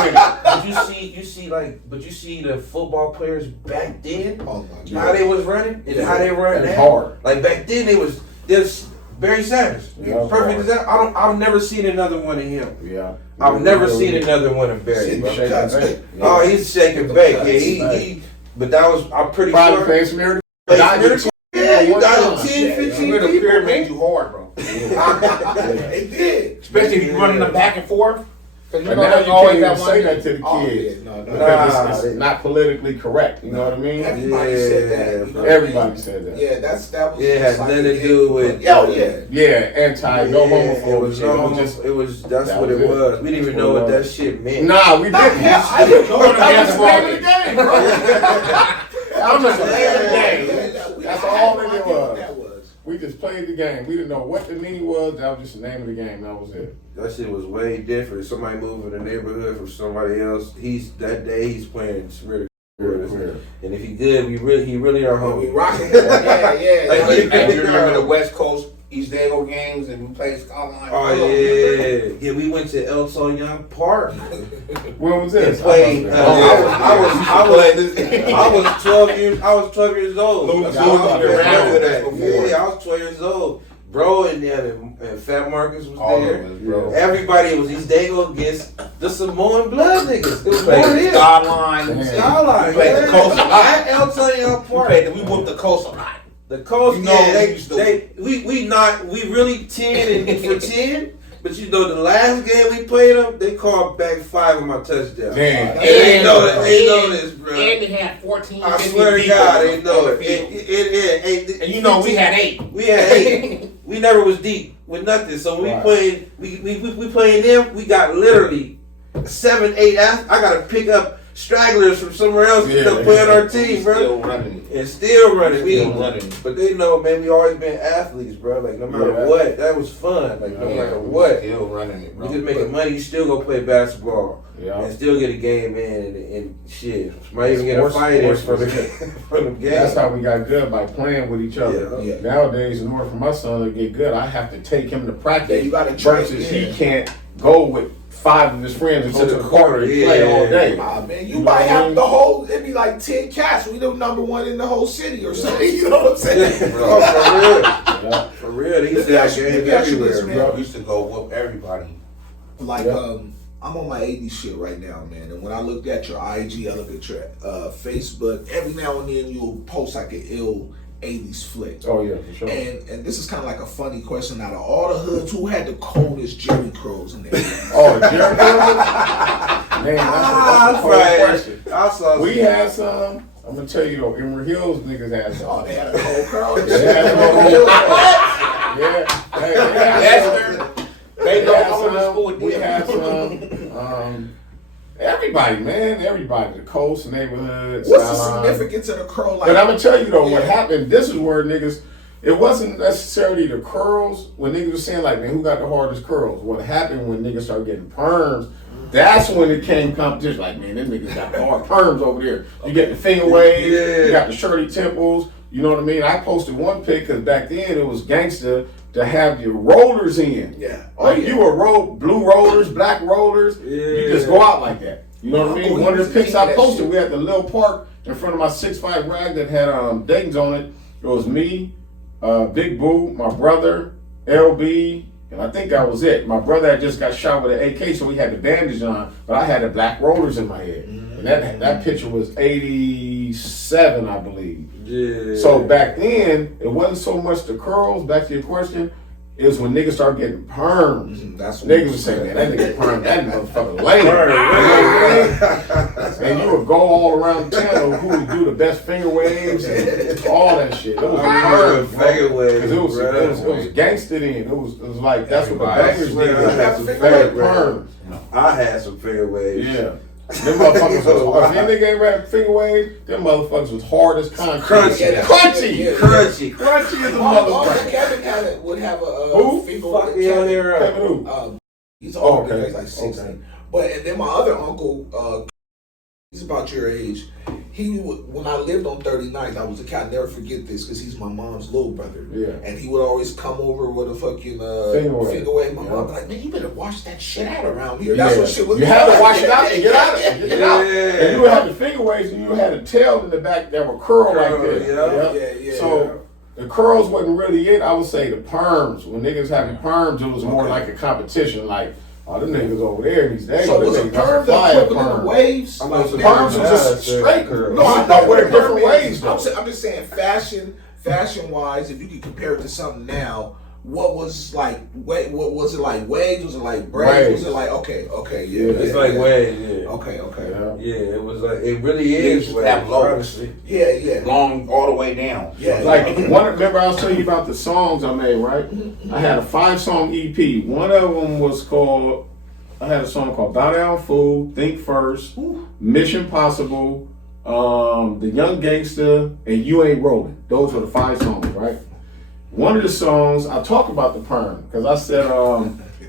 winning. But you see the football players back then, Oh my how they was running and how they run It's now. hard. Like back then, there's Barry Sanders. Yeah, Perfect example. I've never seen another one of him. Yeah. I've never seen another one of Barry. Bro. Oh, he's shaking bake. Yeah, he. But that was. I'm pretty Probably sure. paying some miracle. Yeah, you got 10, 15 Middle people. pyramid you hard, bro. They did. Especially if you running them back and forth. Because But now you can't even say that to the Oh, kids. yeah, no. Because it's not politically correct. You know what I mean? Everybody said that. You know what I Everybody mean? said that. Yeah, that was. It has like nothing the to do game. with. Yeah, yeah. Yeah, anti, no homophobia. It was that's that what was it it. was. We didn't even know what that shit meant. Nah, we didn't. I didn't know That was the name of the game, bro. That was just the name of the game. That's all that it was. We just played the game. We didn't know what the meaning was. That was just the name of the game. That was it. That shit was way different. Somebody moving in the neighborhood from somebody else. That day he's playing really good. And if he good, he really are We home. rocking. Yeah. And you remember the West Coast East Dago games and we played Skyline? Oh yeah, we went to El Young Park. When was this? I was 12 years old. Yeah, I was 12 years old. Bro and them and Fat Marcus was there. Bro. Everybody was East Dago against the Samoan blood niggas. It was We played the Skyline. Skyline. We played the coast a lot. At El Young Park. We whooped the coast a lot. The coast, You know, we really 10 and for 10. But you know, the last game we played them, they called back 5 of my touchdowns. Damn. They know this, bro. And they had 14. I swear to God, they know it. And you know, we had 8. We had 8. We never was deep with nothing. So when we played, we playing them. We got literally 7, 8. I gotta pick up stragglers from somewhere else to play on our team, bro. Still running. And still running. Running. But they know, man, we always been athletes, bro. Like no matter what, that was fun. Like no matter what, Still running it, bro. we just making money. You still go play basketball. Yeah. And still get a game in and shit. Might even get a fight in from the game. That's how we got good, by playing with each other. Yeah. Nowadays, in order for my son to get good, I have to take him to practice. Yeah, you gotta train, versus he can't go with 5 of his friends into the corner and play all day. Man, you might have the whole. It'd be like 10 cats. We the number 1 in the whole city or something. You know what I'm saying? Oh, for real. They used to have games everywhere, bro. We used to go whoop everybody. Like I'm on my 80s shit right now, man. And when I looked at your IG, I look at your Facebook. Every now and then you'll post like an ill 80s flick. Oh yeah, for sure. And this is kind of like a funny question. Out of all the hoods, who had the coldest Jerry curls in there? Oh, Jerry Curls? Man, that's a cold question. We had some. I'm gonna tell you though, Emerald Hills niggas had some. Oh, they had a cold curl. They had some. We had some. Everybody, man, everybody. The coast, neighborhood. What's the significance of the curl? Like, But I'm gonna tell you though, what happened. This is where niggas. It wasn't necessarily the curls. When niggas was saying like, man, who got the hardest curls? What happened when niggas started getting perms? That's when it came competition. Like, man, them niggas got the hard perms over there. You get the finger waves. You got the shirty temples. You know what I mean? I posted one pic because back then it was gangster to have your rollers in. Yeah. You were blue rollers, black rollers. You just go out like that. You know what I mean? One of the pics I posted, we had the Lil Park in front of my 6'5" rag that had Dayton's on it. It was me, Big Boo, my brother, LB, and I think that was it. My brother had just got shot with an AK, so he had the bandage on, but I had the black rollers in my head. And that picture was 87, I believe. Yeah. So back then, it wasn't so much the curls, back to your question, it was when niggas started getting perms. That's what Niggas was saying, man, that nigga perm, that motherfucker lame. And you would go all around town who would do the best finger waves and all that shit. It was perm, finger waves, because it was gangster then. It was like, that's what the bangers did. I had some Finger perms. I had some finger waves. Yeah. Them motherfuckers was, if any nigga ain't rap finger wave, them motherfuckers was hard as concrete. Crunchy. Crunchy Crunchy. Crunchy as a Oh, motherfucker. Kevin would have a Who? finger Fuck me on there. Kevin who? He's older. He's like 60. But and then my other uncle, he's about your age. When I lived on 39th, I was a cat. I'll never forget this because he's my mom's little brother. Yeah. And he would always come over with a fucking finger wave. My mom would be like, man, you better wash that shit out around here. That's what shit was. You had to wash it out and get out of it. Get it out. And you would have the finger waves and you had a tail in the back that would curl like this. Yeah. So the curls wasn't really it. I would say the perms. When niggas having perms, it was more like a competition. Like, oh, them niggas over there these days. So was a perm the equivalent of waves? Perms was just straight. No, I know what different waves though. I'm just saying fashion wise, if you could compare it to something now, what was like? What was it like? Waves? Was it like braids? Was it like okay, yeah? It's like waves, yeah. Okay. Yeah, it was like it really is. Have locks. Yeah. Long all the way down. Yeah. Like remember I was telling you about the songs I made, right? I had a 5-song EP. One of them was called. I had a song called Bow Down Fool, Think First, Mission Possible, The Young Gangster, and You Ain't Rollin'. Those were the 5 songs, right? One of the songs, I talk about the perm, because I said,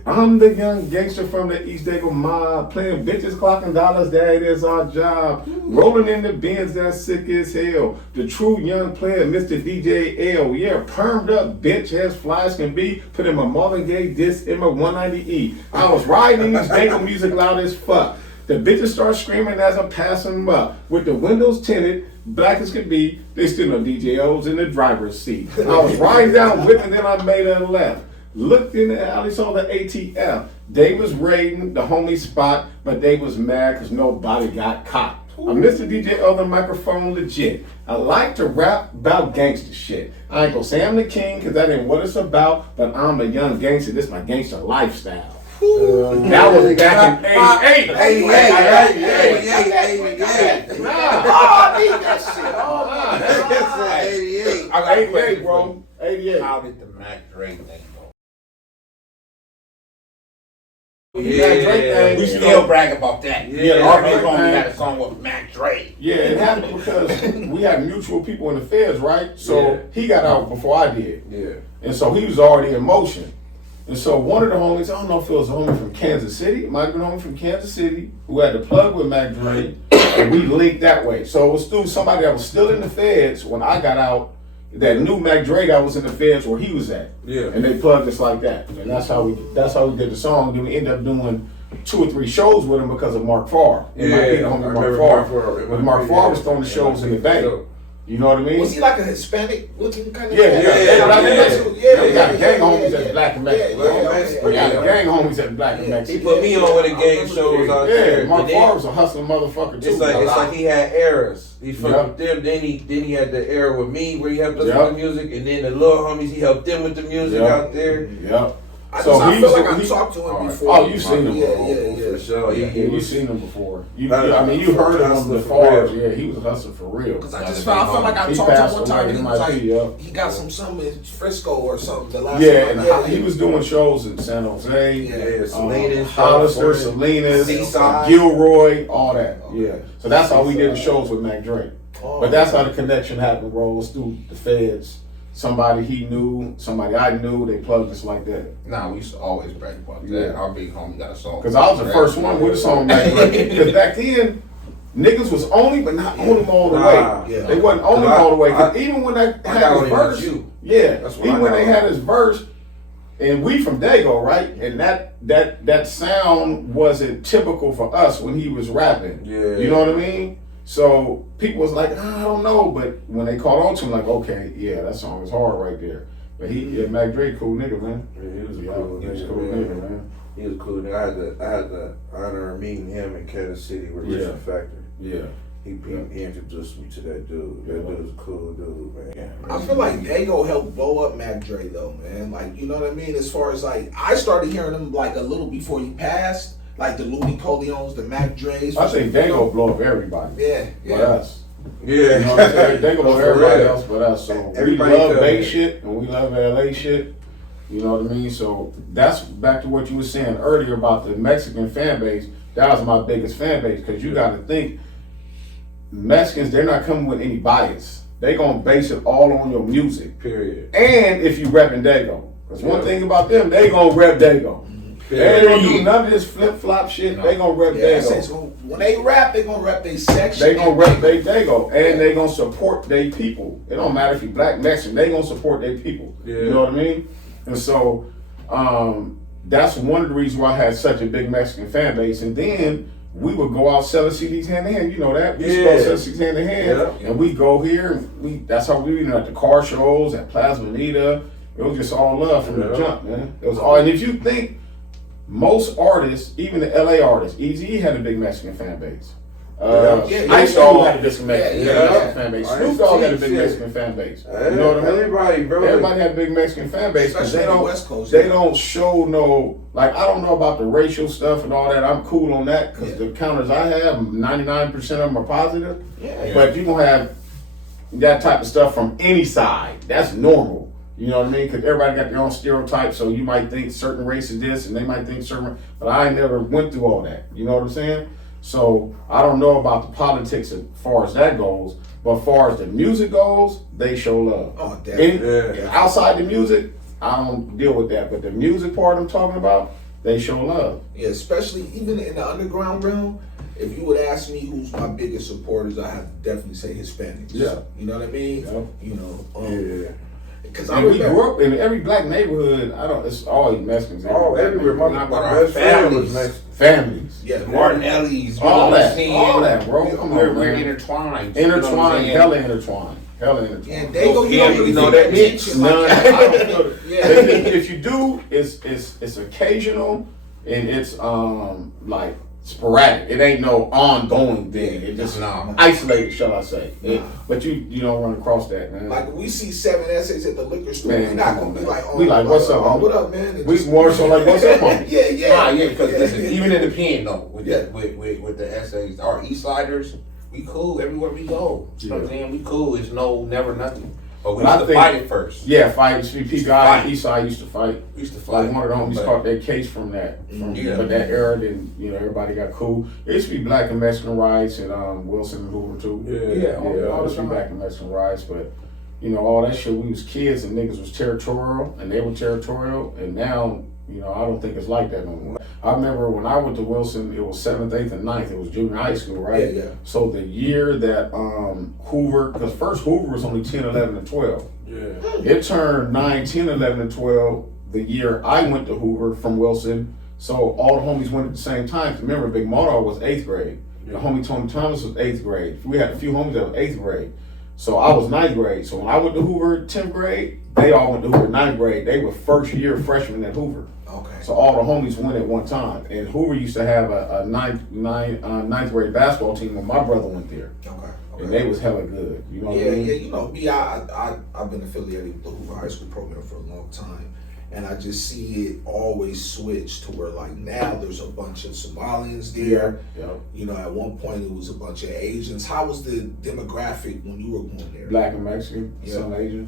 I'm the young gangster from the East Dago mob, playing bitches, clocking dollars, that is our job. Rolling in the bins, that's sick as hell. The true young player, Mr. DJ L. Yeah, permed up, bitch, as fly as can be. Put in my Marvin Gaye disc in my 190E. I was riding these Dago music loud as fuck. The bitches start screaming as I'm passing them up. With the windows tinted, black as could be, they still know DJOs in the driver's seat. I was riding down with and then I made a left. Looked in the alley, saw the ATF. They was raiding the homie spot, but they was mad because nobody got caught. I'm Mr. DJ on the microphone legit. I like to rap about gangster shit. I ain't gonna say I'm the king because that ain't what it's about, but I'm a young gangster. This my gangster lifestyle. That was back in 88. 88. Nah. I need that shit. Nah, That's 88. I got a 88, question, bro. 88. How did the Mac Drake thing go? Yeah, We still brag about that. Yeah, Our Mac people only Drake. got a song with Mac Drake. Yeah, it happened because we had mutual people in the feds, right? So he got out before I did. Yeah. And so he was already in motion. And so one of the homies, I don't know if it was a homie from Kansas City, it might have been a homie from Kansas City, who had the plug with Mac Drake, and we linked that way. So it was through somebody that was still in the feds when I got out, that knew Mac Drake that was in the feds where he was at. Yeah. And they plugged us like that. And that's how we did the song. Then we ended up doing 2 or 3 shows with him because of Mark Farr. It might be the homie Mark Farr. But Mark Farr was throwing the shows in the bank. You know what I mean? Was he like a Hispanic looking kind of Yeah. We We got gang homies that's black and Mexican. We got gang homies that's black and He Mexican. put me on with the gang shows out there. Yeah, Mark And then- Farr was a hustling motherfucker too. It's like he had eras. He fucked with them. Then he had the era with me where he helped us with the music, and then the little homies he helped them with the music out there. Yep. I feel like I talked to him before. Oh, you've seen him before. Yeah. For sure. You've seen him before. You heard of him before. Yeah, he was hustling for real. Because I felt like I talked to him one time and he was like, he got some in Frisco or something. The last time he was doing shows in San Jose, Salinas, Hollister, Salinas, Seaside, Gilroy, all that. Yeah. So that's how we did the shows with Mac Drake. But that's how the connection happened, bro. It was through the feds. Somebody he knew, somebody I knew, they plugged us like that. Nah, we used to always brag about that. Our big homie got a song. Because I was the first one with a song Mac Drake. Because back then, niggas was only, but not only all the way. They wasn't only all the way. Because even when they had his verse, even when they had his verse, and we from Dago, right? And that sound wasn't typical for us when he was rapping. Yeah. You know what I mean? So people was like, I don't know, but when they caught on to him, like, okay, yeah, that song is hard right there. But Mac Drake, cool nigga, man. Yeah, he was a cool nigga, man. He was a cool nigga. I had the honor of meeting him in Kansas City with Richard Factor. Yeah. He introduced me to that dude. That dude was a cool dude, man. I feel like Dago helped blow up Mac Dre though, man. Like, you know what I mean? As far as like, I started hearing him like a little before he passed. Like the Looney Coleons, the Mac Dre's. I think Dago blow up everybody. Yeah. But us. Yeah. You know what I'm saying? Dago blow everybody else but us. So Everybody we love Bay shit and we love LA shit. You know what I mean? So that's back to what you were saying earlier about the Mexican fan base. That was my biggest fan base because you got to think Mexicans, they're not coming with any bias. They gonna base it all on your music. Period. And if you repping Dago. Because one thing about them, they gonna rep Dago. They ain't gonna do none of this flip flop shit. They gonna rep Dago. When they rap, they gonna rep their section. They gonna rep they Dago, and they gonna support their people. It don't matter if you black, Mexican. They gonna support their people. Yeah. You know what I mean? And so that's one of the reasons why I had such a big Mexican fan base. And then we would go out selling CDs hand in hand. You know that? We used to go sell CDs hand in hand, and we go here. And that's how we at the car shows at Plaza Bonita. It was just all love from the jump, man. It was all. And if you think. Most artists, even the LA artists, Eazy had a big Mexican fan base. Ice Dog had a big Mexican fan base. Snoop Dogg had a big Mexican fan base. You know what I mean? Everybody had a big Mexican fan base because they don't show no, like, I don't know about the racial stuff and all that. I'm cool on that because the counters I have, 99% of them are positive. But you gonna have that type of stuff from any side. That's normal. You know what I mean? Because everybody got their own stereotypes, so you might think certain race is this, and they might think certain. But I never went through all that. You know what I'm saying? So I don't know about the politics as far as that goes, but as far as the music goes, they show love. Oh, definitely. Outside the music, I don't deal with that. But the music part I'm talking about, they show love. Yeah, especially even in the underground realm. If you would ask me who's my biggest supporters, I have to definitely say Hispanics. Yeah. You know what I mean? Yeah. You know. Because we grew up in every black neighborhood. It's always Mexicans. Everywhere. My best friend was Mexican. Families. Yeah, Martinelli's. All that, bro. Come on, we're man. intertwined. Hella intertwined. And they go, you don't really know that bitch. None. I don't know. If you do, it's occasional and it's like sporadic. It ain't no ongoing thing. It just isolated, shall I say? But you don't run across that, man. Like we see 7 essays at the liquor store, man, we're not gonna be like, we like, what's up? What up, man? We more so like, what's up, homie? Yeah. Because listen, even in the pen though, with the essays, our East Siders, we cool everywhere we go. You know what I'm saying? We cool. It's never nothing. But we used to fight it first. Yeah, fight. People out on the East Side used to fight. We used to fight. Like one of the homies caught that case from that. But that era, then everybody got cool. It used to be black and Mexican riots and Wilson and Hoover too. All used to be black and Mexican riots, but all that shit. We was kids and niggas was territorial, and they were territorial, and now I don't think it's like that no more. I remember when I went to Wilson, it was 7th, 8th, and 9th. It was junior high school, right? Yeah. So the year that Hoover, because first Hoover was only 10, 11, and 12. Yeah. It turned 9, 10, 11, and 12 the year I went to Hoover from Wilson. So all the homies went at the same time. Remember, Big Moto was 8th grade. The homie Tony Thomas was 8th grade. We had a few homies that were 8th grade. So I was 9th grade. So when I went to Hoover 10th grade, they all went to Hoover 9th grade. They were first year freshmen at Hoover. Okay. So all the homies went at one time. And Hoover used to have a ninth grade basketball team when my brother went there. Okay. And they was hella good. You know what I mean? Yeah, you know me, I've been affiliated with the Hoover High School program for a long time. And I just see it always switch to where like now there's a bunch of Somalians there. Yeah. At one point it was a bunch of Asians. How was the demographic when you were going there? Black and Mexican, some Asian.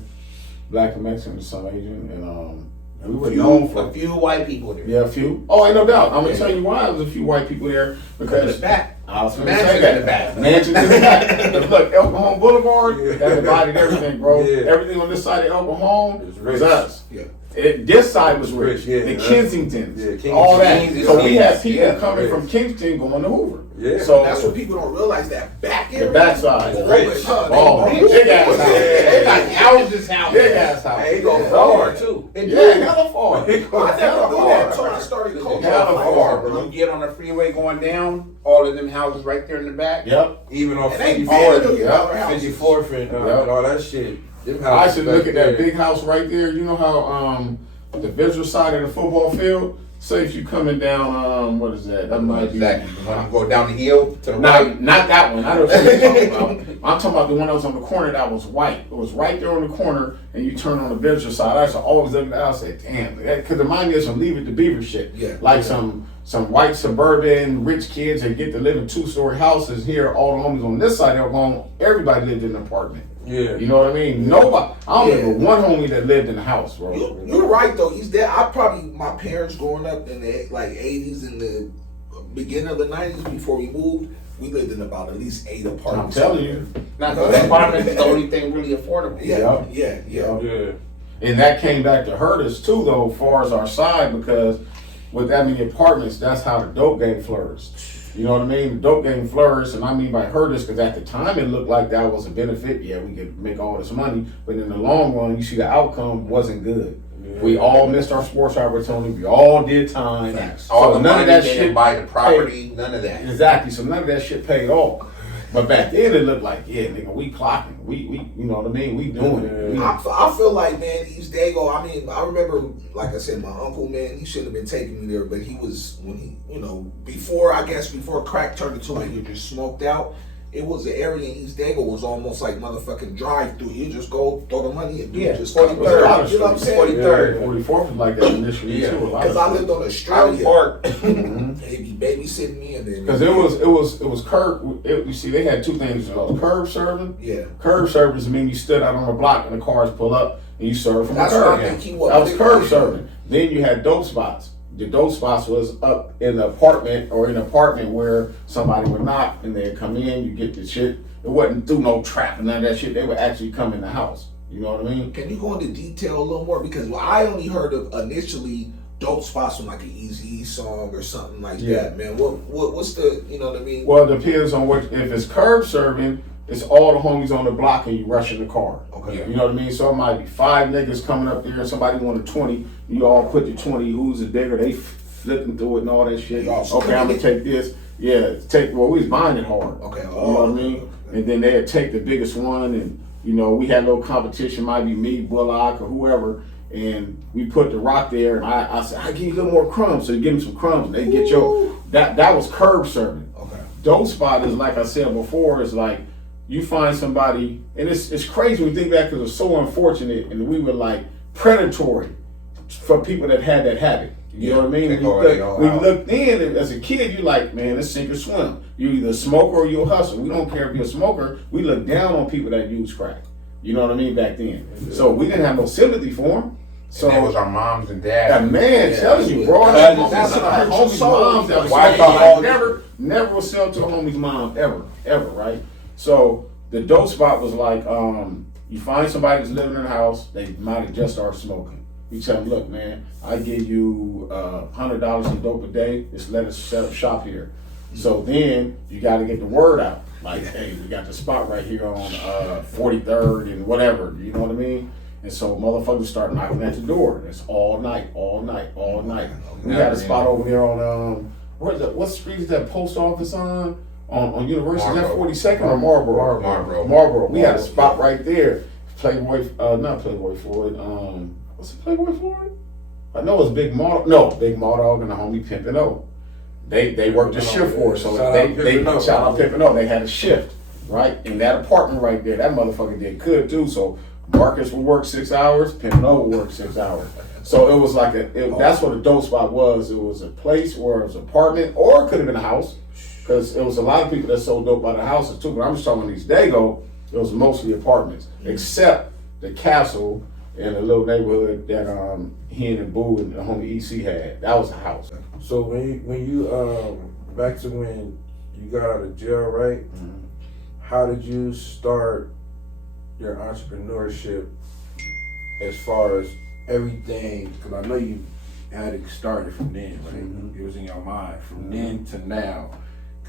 Black and Mexican, some Asian, and we were known for a few white people there. Yeah, a few. Oh, ain't no doubt. I'm gonna tell you why there was a few white people there because the back. I was gonna say that. Mansions in the back. Look, El Cajon Boulevard, that divided everything, bro. Everything on this side of El Cajon was us. Yeah. This side was rich. The Kensingtons, all that. So we had people coming from Kingston going to Hoover. Yeah. So that's what people don't realize, that back area. The backside is rich. Big ass house. They got houses. Big ass house. They go far too. Yeah, hella far. I never knew that until I started coaching. Hella far, bro. You get on the freeway going down, all of them houses right there in the back. Yep. Even on 54th and all that shit. I should look at that big house right there. You know how the visual side of the football field. Say if you coming down, what is that? That might be exactly. When you go down the hill to the right. Not that one. I don't know what you're talking about. I'm talking about the one that was on the corner that was white. It was right there on the corner, and you turn on the visual side. I used to always look at that. I say, damn, that could remind me of some Leave It to Beaver shit. Yeah. Like some white suburban rich kids that get to live in 2-story houses. Here, all the homies on this side of the home, everybody lived in an apartment. Yeah. You know what I mean? Nobody. I don't remember one homie that lived in a house, bro. You're right though. He's there. My parents growing up in the like 80s and the beginning of the 90s before we moved, we lived in about at least 8 apartments. I'm telling you. Now the apartments is the only thing really affordable. Yeah. And that came back to hurt us too, though, as far as our side, because with that many apartments, that's how the dope game flourished. You know what I mean? The dope game flourished, and I mean by this because at the time it looked like that was a benefit. Yeah, we could make all this money, but in the long run, you see the outcome wasn't good. Yeah. We all missed our sports opportunity. We all did time. Facts. All the money that shit, buy the property, none of that. Exactly. So none of that shit paid off. But back then it looked like, yeah, nigga, we clocking. We you know what I mean? We doing it. I feel like, man, East Dago, I mean, I remember, like I said, my uncle, man, he shouldn't have been taking me there, but he was, when he, you know, before crack turned into like you just smoked out, it was an area in East Dago was almost like motherfucking drive-through. You just go throw the money and just 43rd. You know what I'm saying? 43rd. 44th was like that initially too. Because I lived on Australia. They be babysitting me and then because it was curb. You see, they had two things. It was curb serving. Yeah. Curb service mean you stood out on the block and the cars pull up and you serve from the curb. That was curb serving. Then you had dope spots. The dope spots was up in the apartment or in an apartment where somebody would knock and they'd come in, you get the shit. It wasn't through no trap and none of that shit. They would actually come in the house. You know what I mean? Can you go into detail a little more? Because I only heard of initially dope spots from like an Eazy-E song or something like that, man. What's the, you know what I mean? Well, it depends on what, if it's curb serving, it's all the homies on the block and you rush in the car. Okay. You know what I mean? So it might be 5 niggas coming up there and somebody wanted 20. You all put the 20, who's the digger? They flipping through it and all that shit. Okay, I'm gonna take this. Yeah, we was buying it hard. Okay. You know what I mean? Okay. And then they'd take the biggest one and, you know, we had a little competition, might be me, Bullock, or whoever. And we put the rock there and I said, I give you a little more crumbs. So you give them some crumbs and they get that was curb serving. Okay. Dope spot is, like I said before, is like, you find somebody, and it's crazy when you think back because it was so unfortunate, and we were like predatory for people that had that habit. You know what I mean? We looked in as a kid, you like, man, it's sink or swim. You either smoke or you hustle. We don't care if you're a smoker. We look down on people that use crack. You know what I mean? Back then. Yeah. So we didn't have no sympathy for them. So that was our moms and dads. That man telling you, bro. That's our homies' moms. That was never will sell to a homie's mom ever, right? So the dope spot was like, you find somebody that's living in the house, they might have just started smoking. You tell them, look, man, I give you $100 in dope a day. Just let us set up shop here. So then you got to get the word out. Like, hey, we got the spot right here on 43rd and whatever. You know what I mean? And so motherfuckers start knocking at the door. It's all night. We had a spot over there on what street is that post office on? On University, is that 42nd or Marlboro? Marlboro. We had a spot right there. Not Playboy Floyd. What's it, Playboy Floyd? I know it's Big Maw. No, Big Maw Dog and the homie Pimpin' O. They worked a shift for us, so they shout out Pimpin' O. They had a shift, right? In that apartment right there, that motherfucker did good too. So Marcus would work 6 hours, Pimpin' O would work 6 hours. So it was like that's what a dope spot was. It was a place where it was an apartment, or it could have been a house. Because it was a lot of people that sold dope by the houses too, but I'm just talking about these Dago, it was mostly apartments, except the castle in the little neighborhood that he and Boo and the homie EC had. That was a house. So when you back to when you got out of jail, right? Mm-hmm. How did you start your entrepreneurship as far as everything? Because I know you had it started from then, right? Mm-hmm. It was in your mind from then to now.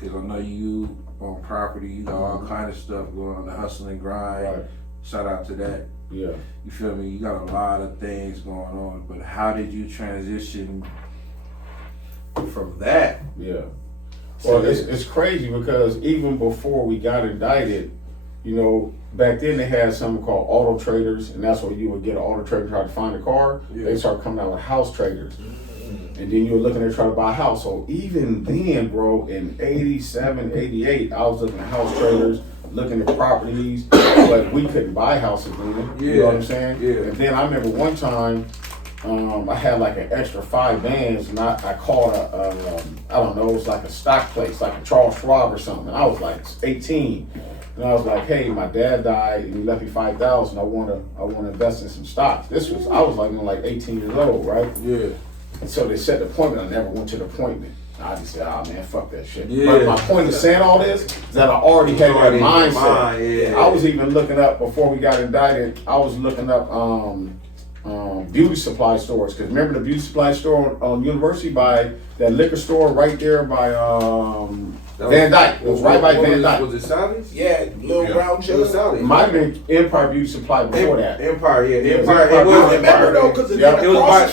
Because I know you on property, you got all kind of stuff going on, the hustle and grind. Right. Shout out to that. Yeah. You feel me? You got a lot of things going on, but how did you transition from that? Yeah. Well, it's crazy because even before we got indicted, you know, back then they had something called auto traders, and that's where you would get an auto trader try to find a car. Yeah. They started coming out with house traders. And then you were looking at trying to buy a house. So even then, bro, in 87, 88, I was looking at house traders, looking at properties, but we couldn't buy houses then. Yeah. You know what I'm saying? Yeah. And then I remember one time, I had like an extra 5 bands, and I called I don't know, it was like a stock place, like a Charles Schwab or something. I was like 18. And I was like, hey, my dad died and he left me $5,000. I wanna invest in some stocks. I was like 18 years old, right? Yeah. And so they set the appointment. I never went to the appointment. I just said, oh man, fuck that shit. Yeah. But my point of saying all this is that I already had that mindset. I was even looking up, before we got indicted, I was looking up beauty supply stores. Because remember the beauty supply store on University by that liquor store right there by Van Dyke. It was right by Van Dyke. Was it Sally's? Yeah, Little Brown It was Sally's. Might have been Empire Beauty Supply before that. Empire, yeah. Yeah, Empire. Empire. It was Remember though, because it was by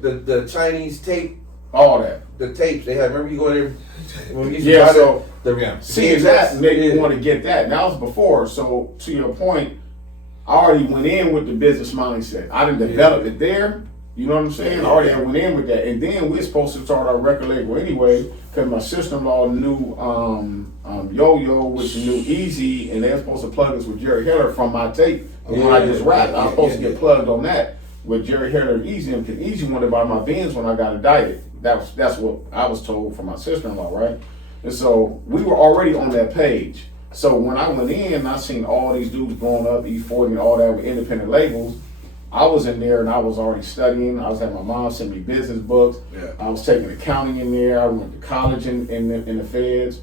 the Chinese tape. All that. The tapes they had. Remember you go there when we used to Yeah, buy so the seeing that made me want to get that. And that was before. So to your point, I already went in with the business mindset. I didn't develop it there. You know what I'm saying? I already went in with that. And then we're supposed to start our record label anyway, because my sister-in-law knew Yo-Yo, which knew Easy, and they were supposed to plug us with Jerry Heller from my tape. And when I just rapped, I was supposed to get plugged on that with Jerry Heller and Easy, because Easy wanted to buy my Benz when I got indicted. That's what I was told from my sister-in-law, right? And so we were already on that page. So when I went in, I seen all these dudes growing up, E40 and all that with independent labels. I was in there and I was already studying. I was having my mom send me business books. Yeah. I was taking accounting in there. I went to college in the feds.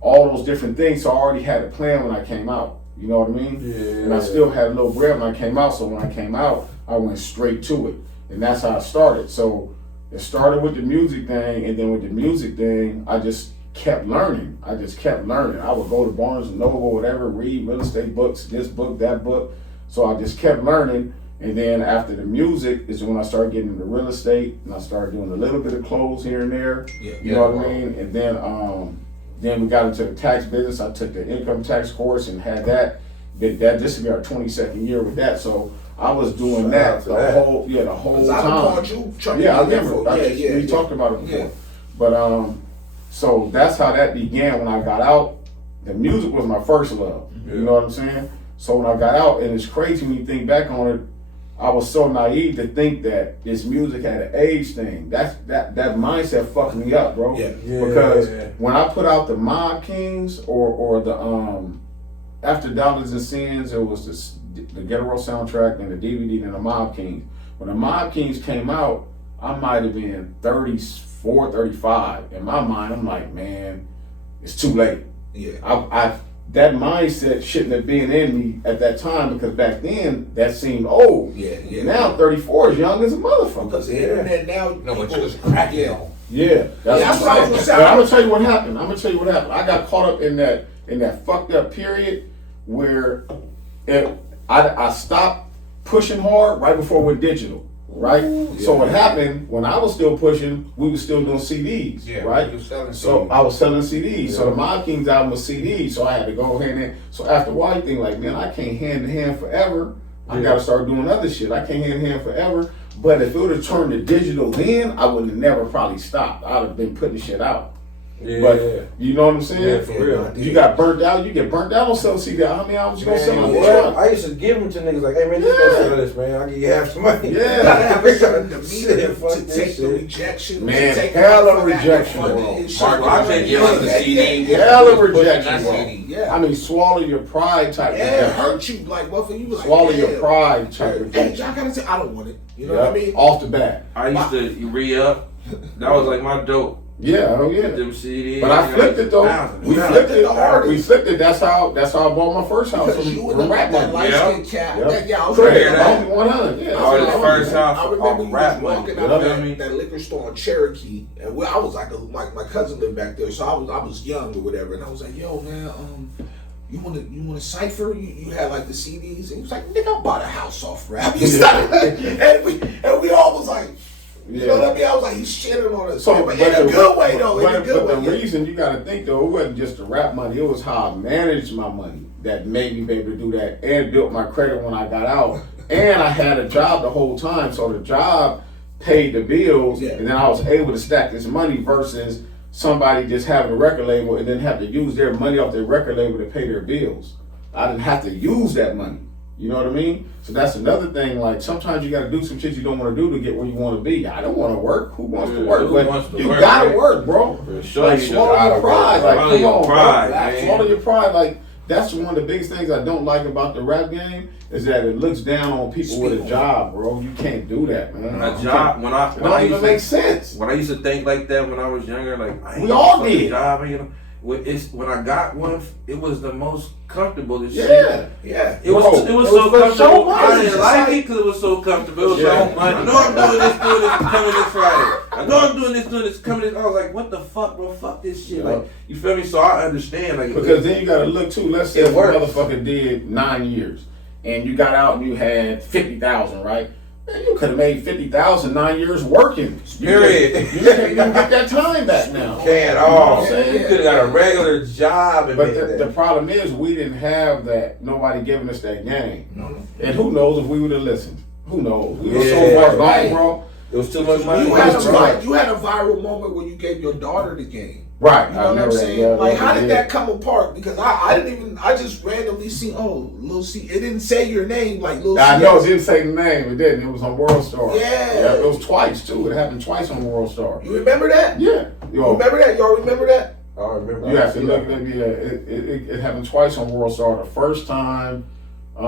All those different things. So I already had a plan when I came out. You know what I mean? Yeah. And I still had a little bread when I came out. So when I came out, I went straight to it. And that's how I started. So it started with the music thing, and then with the music thing, I just kept learning. I would go to Barnes and Noble, whatever, read real estate books, this book, that book. So I just kept learning. And then after the music is when I started getting into real estate, and I started doing a little bit of clothes here and there. You know what I mean? And then we got into the tax business. I took the income tax course and had that. This will be our 22nd year with that. So I was doing that the whole time. I remember. We talked about it before. But so that's how that began when I got out. The music was my first love. You know what I'm saying? So when I got out, and it's crazy when you think back on it, I was so naive to think that this music had an age thing. That mindset fucked me up, bro. Because when I put out the Mob Kings or the After Dollars and Sins, it was the Ghetto Roll soundtrack and the DVD and the Mob Kings. When the Mob Kings came out, I might have been 34, 35. In my mind, I'm like, man, it's too late. Yeah. That mindset shouldn't have been in me at that time, because back then that seemed old. Now 34 is young as a motherfucker. Because the internet now, but you just cracking on. Yeah, that's what I was saying. But I'm gonna tell you what happened. I got caught up in that fucked up period where I stopped pushing hard right before we went digital. Right? So what happened, when I was still pushing, we were still doing CDs, right? So I was selling CDs. So the Mob Kings album was CDs, so I had to go ahead and, so after a while you think like, man, I can't hand to hand forever. I gotta start doing other shit. I can't hand to hand forever. But if it would have turned to digital then, I would have never probably stopped. I'd have been putting shit out. But you know what I'm saying? Yeah, for real. You got burnt out. You get burnt out on selling CD. How many albums you gonna sell? I used to give them to niggas like, hey man, just go sell this, man. I'll give you half some money. To take the rejection. Man, hella rejection, bro. I take the CD. Hella rejection, bro. I mean, swallow your pride type of it hurt you, like, well, for you, like, swallow your pride type of hey, I gotta say, I don't want it. You know what I mean? Off the bat. I used to re-up. That was like my dope. Yeah, oh yeah. Them CDs. But I flipped it though. We flipped it hard. We flipped it. That's how I bought my first house from rap money. Light-skinned cat. I was there. 100. Yeah. I was the first house. I remember we was walking out that liquor store on Cherokee, and I was like my cousin lived back there, so I was young or whatever, and I was like, yo man, you want to cipher? You had like the CDs, and he was like, nigga, I bought a house off rap. And we all was like. You know what I mean? I was like, he's shitting on us. But in a good way, though. But the reason you got to think, though, it wasn't just the rap money. It was how I managed my money that made me be able to do that and built my credit when I got out. And I had a job the whole time. So the job paid the bills, and then I was able to stack this money versus somebody just having a record label and then have to use their money off their record label to pay their bills. I didn't have to use that money. You know what I mean? So that's another thing. Like sometimes you got to do some shit you don't want to do to get where you want to be. I don't want to work. Who wants to work? But you gotta work, bro. Like swallow your pride. Like come on, bro. Swallow your pride. Like that's one of the biggest things I don't like about the rap game is that it looks down on people with a job, bro. You can't do that, man. A job when I don't even make sense. When I used to think like that when I was younger, like we all did. Job, you know. when I got one, it was the most comfortable. Yeah. It was so comfortable. I didn't like it because it was so comfortable. It was like, I know I'm doing this, coming this Friday. I know I'm doing this, coming this. I was like, what the fuck, bro? Fuck this shit. Like, you feel me? So I understand. Like, because then you got to look too. Let's say a motherfucker did 9 years, and you got out and you had 50,000, right? Man, you could have made 50,000 9 years working. Period. You can't even get that time back now. Can't all. You could have got a regular job. And but the problem is we didn't have that. Nobody giving us that game. No. And who knows if we would have listened? Who knows? We were so far gone, bro. It was too much money. You had a viral moment when you gave your daughter the game. Right. You know what I'm saying? Like, how did that come apart? Because I just randomly seen, Lil C. It didn't say your name, like Lil CS. I know, it didn't say the name. It didn't. It was on World Star. Yeah. It was twice, too. It happened twice on World Star. You remember that? Yeah. Remember that? Y'all remember that? I remember. You have to look at it. It happened twice on World Star. The first time I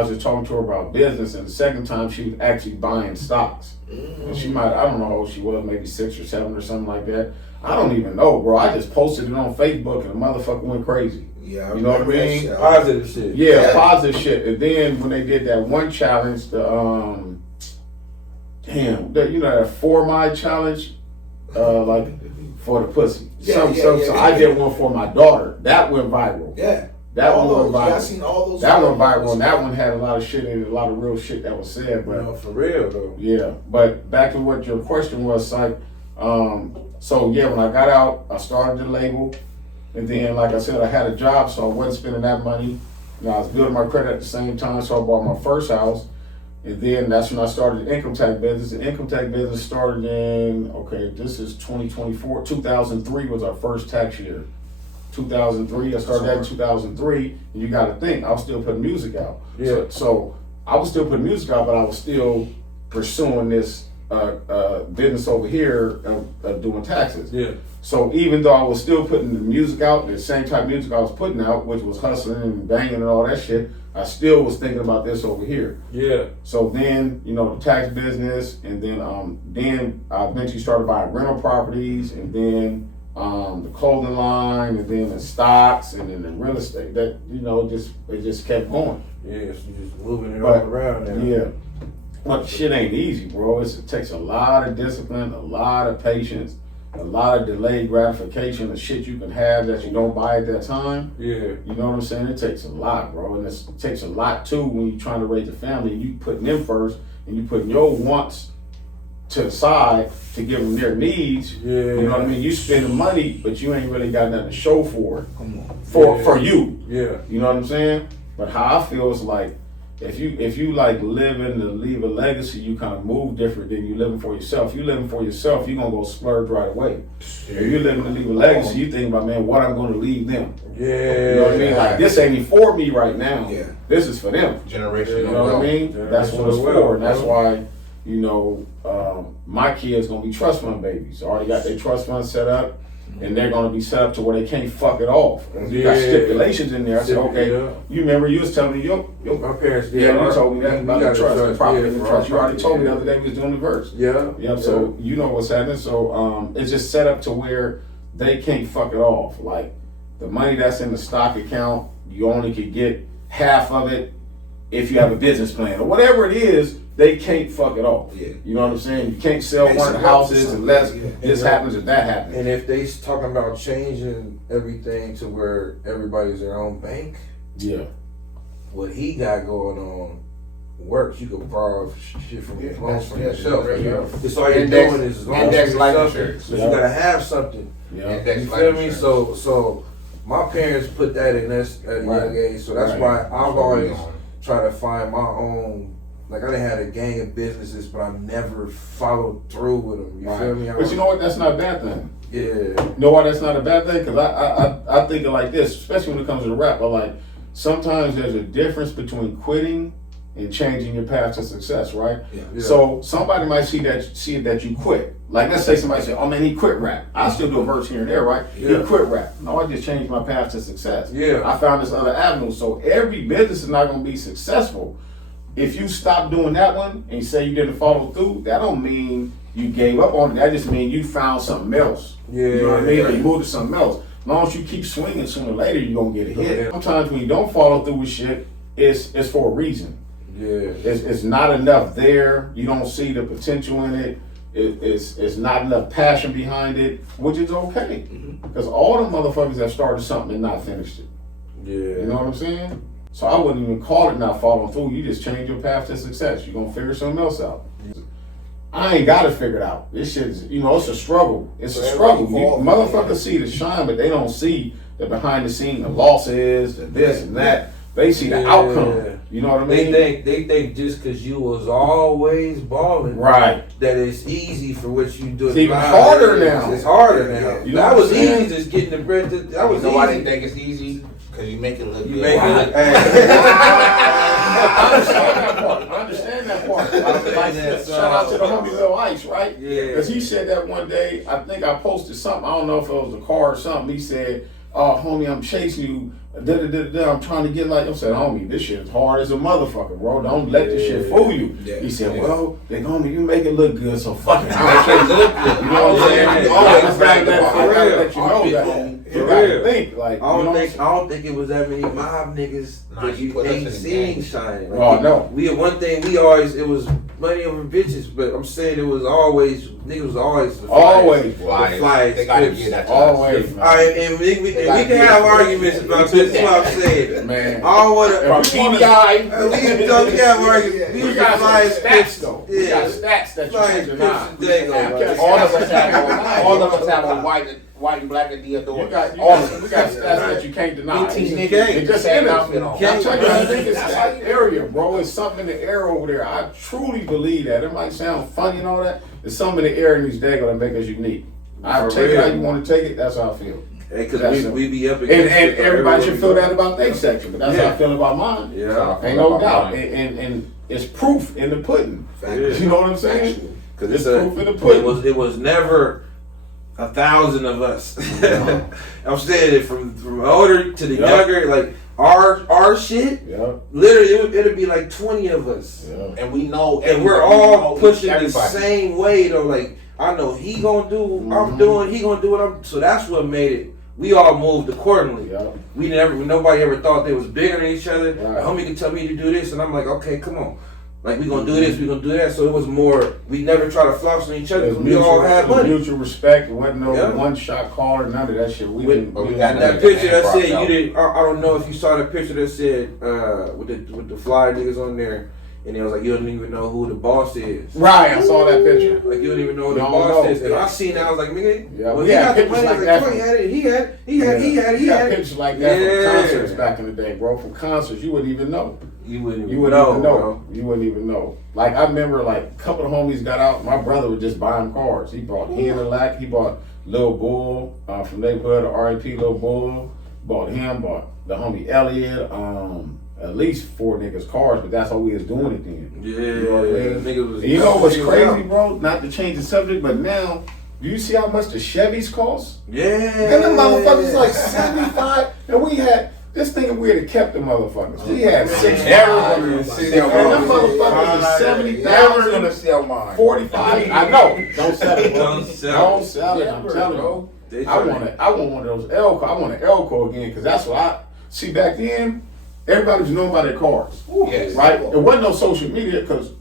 was just talking to her about business, and the second time she was actually buying stocks. And she might, I don't know how old she was, maybe 6 or 7 or something like that. I don't even know, bro. I just posted it on Facebook and the motherfucker went crazy. Yeah, you know what I mean? Positive shit. Yeah, positive shit. And then when they did that one challenge, that 4-mile challenge, like for the pussy. So I did one for my daughter. That went viral. Yeah. That one went viral. I seen all those. That went viral, and that one had a lot of shit in it, a lot of real shit that was said. But for real though. Yeah, but back to what your question was, like, so yeah, when I got out, I started the label, and then, like I said, I had a job, so I wasn't spending that money. And I was building my credit at the same time, so I bought my first house, and then that's when I started the income tax business. The income tax business started in, this is 2024. 2003 was our first tax year. 2003, I started that in 2003, and you got to think, I was still putting music out. Yeah. So I was still putting music out, but I was still pursuing this business over here of doing taxes. Yeah. So even though I was still putting the music out, the same type of music I was putting out, which was hustling and banging and all that shit, I still was thinking about this over here. Yeah. So then, the tax business, and then I eventually started buying rental properties, and then the clothing line, and then the stocks, and then the real estate. That it just kept going. Yeah, so you just moving it all around now. Yeah, but shit ain't easy, bro. It takes a lot of discipline, a lot of patience, a lot of delayed gratification of shit you can have that you don't buy at that time. Yeah, you know what I'm saying? It takes a lot, bro, and it takes a lot too when you're trying to raise a family. You putting them first, and you putting your wants to the side to give them their needs. Yeah. You know what I mean? You spending money, but you ain't really got nothing to show for it. For you. Yeah. You know what I'm saying? But how I feel is like, if you like living to leave a legacy, you kind of move different than you living for yourself. If you living for yourself, you're gonna go splurge right away. If you're living to leave a legacy, you think about, man, what I'm gonna leave them. Yeah. You know what I mean? Like, this ain't even for me right now. Yeah. This is for them. Generation. You know what I mean? That's what it's for, and that's why. My kids gonna be trust fund babies. Already got their trust fund set up, and they're gonna be set up to where they can't fuck it off. You got stipulations in there. I said, okay, you remember you was telling me my parents did. you told me that about the trust, the property and the trust. You already told me the other day we was doing the verse. Yeah. So you know what's happening. So it's just set up to where they can't fuck it off. Like, the money that's in the stock account, you only could get half of it if you have a business plan or whatever it is. They can't fuck it off. Yeah. You know what I'm saying? You can't sell one of the houses unless this happens or that happens. And if they talking about changing everything to where everybody's their own bank, what he got going on works. You can borrow shit from your loans from yourself. It's all you're doing is index life insurance. But you gotta have something. Yeah. You feel me? So my parents put that in us at a young age. So that's why I've always tried to find my own. Like, I done had a gang of businesses, but I never followed through with them. You feel me? But you know what? That's not a bad thing. Yeah. You know why that's not a bad thing? Because I think of like this, especially when it comes to rap. But like, sometimes there's a difference between quitting and changing your path to success, right? Yeah. So somebody might see that you quit. Like, let's say somebody say, "Oh man, he quit rap." I still do a verse here and there, right? Yeah. He quit rap. No, I just changed my path to success. Yeah. I found this other avenue. So every business is not going to be successful. if you stop doing that one and say you didn't follow through, that don't mean you gave up on it. That just means you found something else. Yeah. You know what I mean? Or you moved to something else. As long as you keep swinging, sooner or later you're gonna get a hit. Yeah. Sometimes when you don't follow through with shit, it's for a reason. Yeah. It's not enough there. You don't see the potential in it. It's not enough passion behind it, which is okay. Because all the motherfuckers that started something and not finished it. Yeah. You know what I'm saying? So I wouldn't even call it not following through. You just change your path to success. You're gonna figure something else out. I ain't got it figured out. This shit is, it's a struggle. It's a struggle. Motherfuckers see the shine, but they don't see the behind the scene, the losses, the this and that. They see the outcome. You know what I mean? They think just because you was always balling, right, that it's easy for what you do. It's even harder now. It's harder now. You know that was easy, just getting the bread. That was Nobody easy. think it's easy because you make it look good. I understand that part. Shout out to the homie Lil Ice, right? Yeah. Because he said that one day. I think I posted something. I don't know if it was a car or something. He said, "Oh, homie, I'm chasing you. I'm trying to get like." I said, "Homie, this shit is hard as a motherfucker, bro. Don't let this shit fool you." Yeah. He said, "Well, then homie, you make it look good, so fuck it. I'm gonna look good." You know what I'm saying? I gotta let you know that. You gotta think like. I don't think it was that many mob niggas that you ain't seen shining. Like, oh no. It was money over bitches, but I'm saying it was always niggas was always the flyest. They gotta get that. Always. And we can have arguments about this. That's what I'm saying, man. I don't want to. We have arguments. We got stats though. We got stats that you can't deny. All of us have a white and black and Theodore. We got stats that you can't deny. It just ain't outfit on. I tell you, I think it's that area, bro. It's something in the air over there. I truly believe that. It might sound funny and all that. There's something in the air in these Dago that make us unique. I take it how you want to take it. That's how I feel. Because we be up against and everybody should feel that about their section, but that's how I feel about mine. Yeah, ain't no doubt. And it's proof in the pudding. You know what I'm saying? Because it's proof in the pudding. It was never 1,000 of us. I'm saying it from older to the younger, like our shit. Literally, it'd be like 20 of us, and we know, and we're all pushing the same way. Though, like I know he gonna do what I'm doing, he gonna do what I'm. So that's what made it. We all moved accordingly. Nobody ever thought they was bigger than each other. Right. Homie could tell me to do this, and I'm like, okay, come on. Like, we gonna do this, we gonna do that. So it was more, we never try to flounce on each other because we all had money. Mutual respect. It wasn't no one-shot call or none of that shit. We got that picture that said, you didn't, I don't know if you saw that picture that said, with the fly niggas on there, and it was like, you don't even know who the boss is. Right, I saw that picture. Like, you don't even know who the boss is. And I seen that, I was like, nigga, well, he got the money. Like that. He had pictures like that from concerts back in the day, bro. From concerts, you wouldn't even know. You wouldn't even know. Like, I remember, like, a couple of homies got out. My brother was just buying cars. He bought Lack. He bought Lil Bull from neighborhood, R.I.P. Lil Bull. Bought the homie Elliot. At least 4 niggas' cars, but that's how we was doing it then. Yeah. You know what I mean? You know what's crazy, bro? Not to change the subject, but now, do you see how much the Chevys cost? Yeah. And them motherfuckers like 75, and we had. This thing we'd have kept the motherfuckers. We had 6 hours. And them motherfuckers is 70,000, 45. I know. Don't sell it, bro. Don't sell it. I'm telling you. I want one of those Elko. I want an Elko again because that's what I see back then. Everybody was known by their cars, right? There wasn't no social media because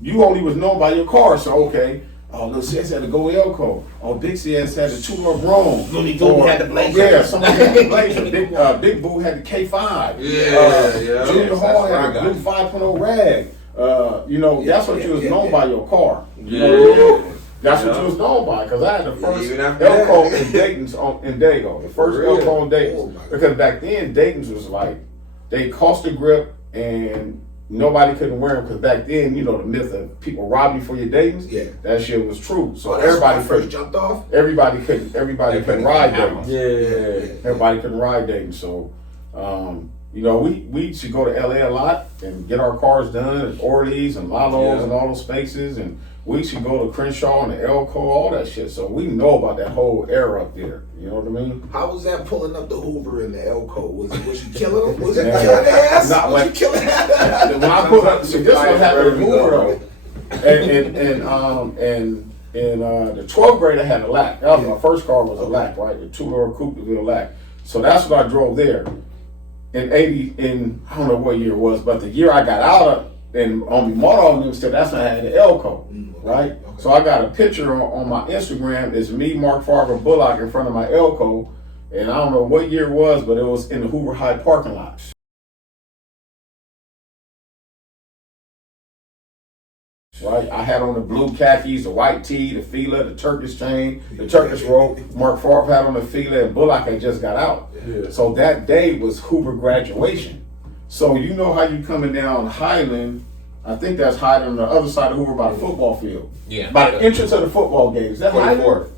you only was known by your car. So okay. Oh, Lil CS had to go Elko. Oh, Big CS had the 2-door Brougham. Looney Goon had the Blazer. Yeah, somebody had the Blazer. Big Boo had the K5. Junior Hall had the blue 5.0 rag. You know, that's what you was known by your car. You know, that's what you was known by. Because I had the first Elko in Dayton's in Dago. The first Elko in Dayton's. Because back then, Dayton's was like, they cost a grip and nobody couldn't wear them because back then, you know, the myth of people robbing you for your Dayton's, that shit was true. So everybody first jumped off. Everybody couldn't ride Dayton's. Yeah. Everybody couldn't ride Dayton's. So, you know, we should go to LA a lot and get our cars done at Orly's and Lalo's and all those spaces, and we used to go to Crenshaw and the Elko, all that shit. So we know about that whole era up there. You know what I mean? How was that pulling up the Hoover in the Elko? Was you killing them? Was you killing their ass? Not was like, you killing when I pulled up, so this one happened in Hoover though. And the 12th grade I had a LAC. That was my first car was a LAC, right? The 2-door coupe was a LAC. So that's what I drove there. In I don't know what year it was, but the year I got out of and on Moto and them said that's when I had the Elko, right? Okay. So I got a picture on my Instagram. It's me, Mark Farber Bullock in front of my Elko, and I don't know what year it was, but it was in the Hoover High parking lot. Right, I had on the blue khakis, the white tee, the Fila, the Turkish chain, the Turkish robe. Mark Farber had on the Fila, and Bullock had just got out. Yeah. So that day was Hoover graduation. So you know how you coming down Highland, I think that's Highland on the other side of Hoover by the football field. Yeah. By the entrance of the football game. Is that 44? Highland?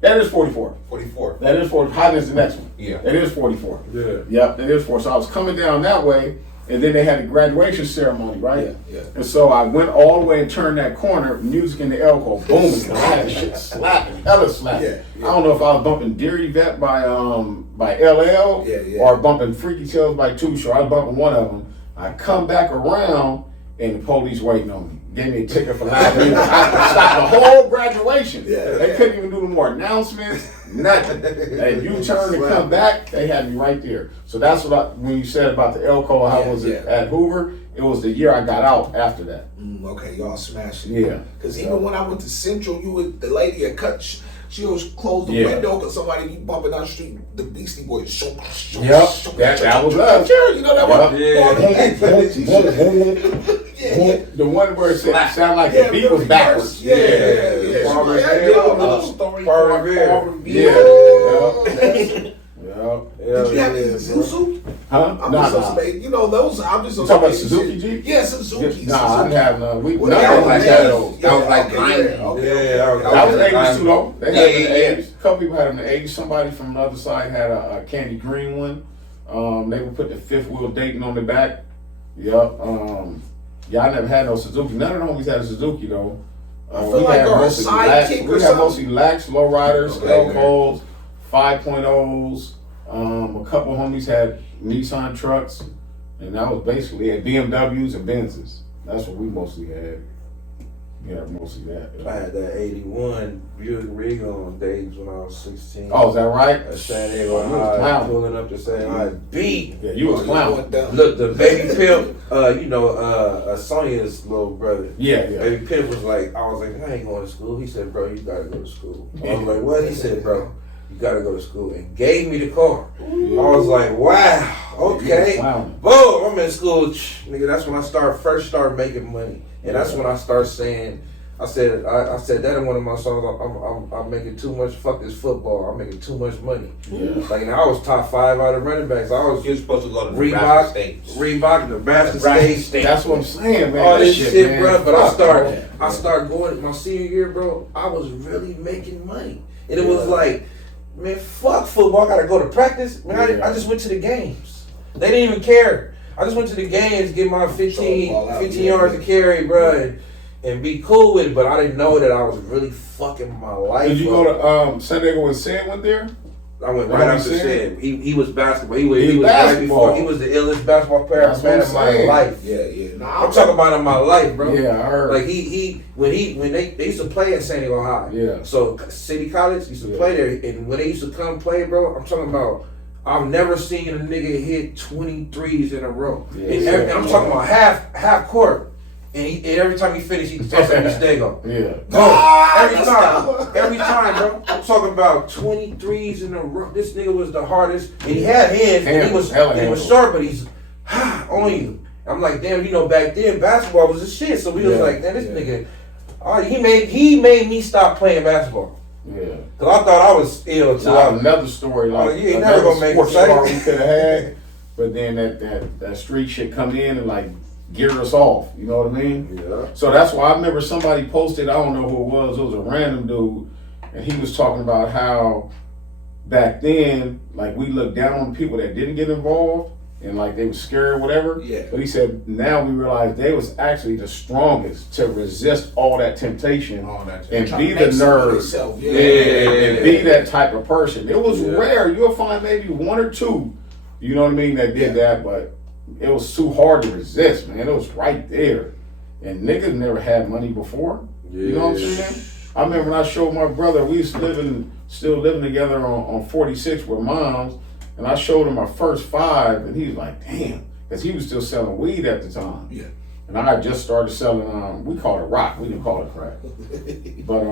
That is 44. 44. That is 44. Highland's the next one. Yeah. It is 44. Yeah. Yep, it is 44. So I was coming down that way, and then they had a graduation ceremony, right? Yeah, yeah. And so I went all the way and turned that corner, music in the Elko, booming, that shit slapping, hella slapping. Yeah, yeah. I don't know if I was bumping Deary Vet by LL or bumping Freaky Tales by Too Short. I was bumping one of them. I come back around and the police waiting on me. Gave me a ticket for 9 minutes. I stopped the whole graduation. Yeah, they couldn't even do no more announcements, nothing. And you turn and come back, they had me right there. So that's what when you said about the Elko, how was it at Hoover? It was the year I got out after that. Okay, y'all smashed it. Yeah. Because even when I went to Central, the lady had cut. She was closed the window because somebody be bumping down the street. The Beastie Boys. Yep. That was us. You know that one? Yeah. The one where it sound like the beat was backwards. Yeah. Did you have any Suzuki? Huh? I'm just associating. You know those. I'm just talking about Suzuki Jeep. Yeah, Suzuki. Nah, I didn't have none. None like that. That was like 90. That was 80's too though. They had the 80's. A couple people had them in the 80's. Somebody from the other side had a candy green one. They would put the 5th wheel Dayton on the back. Yep. I never had no Suzuki. None of the homies had a Suzuki though. We had mostly Lax, lowriders, Elkos, 5.0s. A couple homies had Nissan trucks, and that was basically it. BMWs and Benzes. That's what we mostly had. Yeah, mostly that. I had that 81 Buick Regal on days when I was 16. Oh, is that right? At San Diego High, pulling up to San High beat. Yeah, you was clown. Look, the Baby Pimp, Sonya's little brother. Yeah. Baby Pimp was like, I was like, I ain't going to school. He said, bro, you gotta go to school. I was like, what? He said, bro, you gotta go to school, and gave me the car. Yeah. I was like, wow, okay. Boom, I'm in school, nigga. That's when I first started making money, and that's when I started saying, I said that in one of my songs. I'm making too much. Fuck this football. I'm making too much money. Yeah. Like, I was top 5 out of running backs. You're supposed to go to Reebok, Nebraska State. That's what I'm saying, man. All this shit, bro. But I started going my senior year, bro. I was really making money, and it was like, man, fuck football. I gotta go to practice. Man, I just went to the games. They didn't even care. I just went to the games, get my 15 yards to carry, bro, and be cool with it. But I didn't know that I was really fucking my life. Did you go to San Diego when Sam went there? I went right after Sam. He was basketball. He was right before. He was the illest basketball player I've had in my life. Yeah. Nah, I'm talking about in my life, bro. Yeah, I heard. Like when they used to play at San Diego High. Yeah. So City College used to play there, and when they used to come play, bro, I'm talking about. I've never seen a nigga hit 23s in a row. Yeah, and I'm talking about half court. And every time he finished, he tossed at me Dago. Yeah. Every time, bro. I'm talking about 23s in a row. This nigga was the hardest. And he had hands, and he was sharp, but he's on you. I'm like, damn, back then basketball was the shit. So we was like, damn, this nigga, he made me stop playing basketball. Yeah. Cause I thought I was ill too. Another story, like you ain't never gonna make a we could have had, but then that street shit come in and like geared us off. You know what I mean? Yeah. So that's why I remember somebody posted. I don't know who it was. It was a random dude, and he was talking about how back then, like, we looked down on people that didn't get involved, and like they were scared or whatever. Yeah. But he said now we realize they was actually the strongest to resist all that temptation and be the nerd. And be that type of person. It was rare. You'll find maybe one or two, you know what I mean, that did that, but it was too hard to resist, man. It was right there. And niggas never had money before. You know what I'm saying? I remember when I showed my brother, we was still living together on 46 with moms, and I showed him my first 5, and he was like, damn, because he was still selling weed at the time. Yeah. And I had just started selling, we called it rock, we didn't call it crack. But,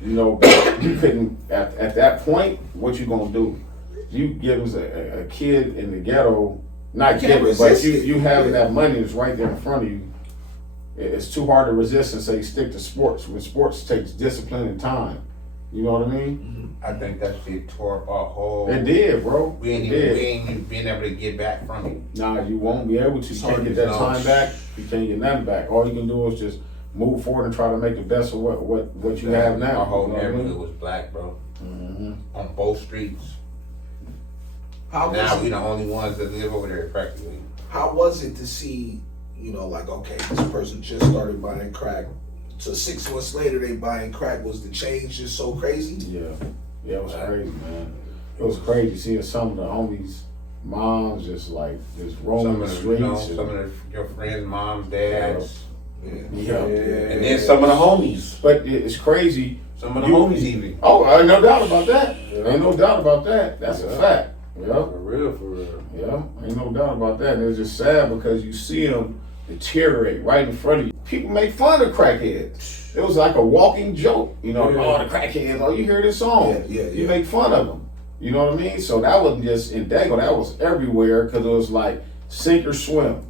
you know, you couldn't, at that point, what you gonna do? You give us a kid in the ghetto, not giving, but you having that money that's right there in front of you. It's too hard to resist and say stick to sports when sports takes discipline and time. You know what I mean? I think that shit tore up our whole. It did, bro. We ain't even been able to get back from it. Nah, you won't be able to. You can't get that time back. You can't get nothing back. All you can do is just move forward and try to make the best of what you have now. Our whole you know neighborhood was black, bro. On both streets. Now we the only ones that live over there practically. How was it to see, you know, like, okay, this person just started buying crack, so 6 months later they buying crack? Was the change just so crazy? Yeah, it was crazy, man. It was crazy seeing some of the homies' moms just roaming the streets. You know, some of your friends' moms, dads. Yeah. And then some of the homies. But it's crazy. Some of the homies even. Oh, ain't no doubt about that. Ain't no doubt about that. That's a fact. Yeah. For real. Yeah, ain't no doubt about that. And it's just sad because you see them deteriorate right in front of you. People make fun of crackheads. It was like a walking joke. You know, oh, the crackheads, oh, you hear this song. You make fun of them. You know what I mean? So that wasn't just in Dago, that was everywhere because it was like sink or swim.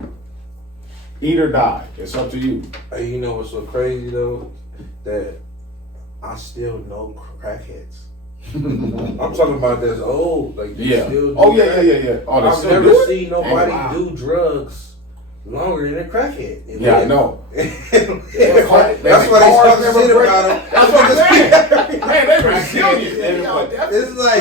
Eat or die. It's up to you. Hey, you know what's so crazy though? That I still know crackheads. I'm talking about that's old. Like still Oh yeah. Oh, I've never seen nobody do drugs longer than a crackhead. Yeah, I know. That's why they talk shit about them. That's what I'm saying. Man, they resilient. It's like,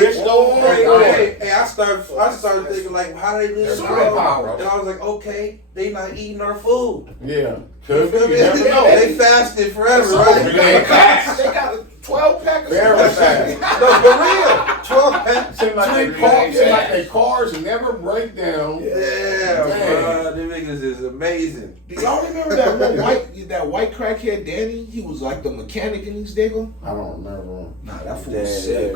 hey, I started thinking like, how do they live so long? And I was like, okay, they not eating our food. Yeah. You never know. They fasted forever, right? They got 12 pack of Very fast. No, for real. 12 packs. Seem like their cars never break down. Yeah, bro. Them niggas is amazing. Do y'all remember that white crackhead Danny? He was like the mechanic in East Dago. I don't remember him. Nah, that fool was sick.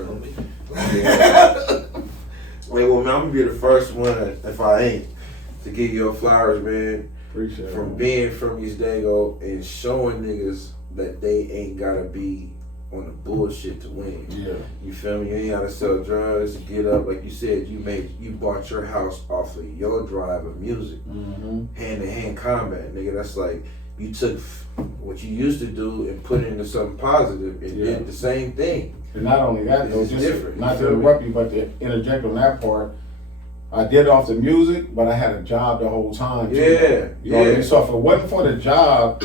Wait, well, man, I'm gonna be the first one, if I ain't, to give your flowers, man. Appreciate it. From being from East Dago and showing niggas that they ain't gotta be on the bullshit to win. Yeah. You feel me? You ain't gotta sell drugs to get up. Like you said, you bought your house off of your drive of music. Hand-to-hand combat, nigga. That's like you took what you used to do and put it into something positive and did the same thing. And not only that, though, It's just different. not to interrupt you, but to interject on that part, I did off the music, but I had a job the whole time. Yeah. You know what I mean? So if it wasn't for the job,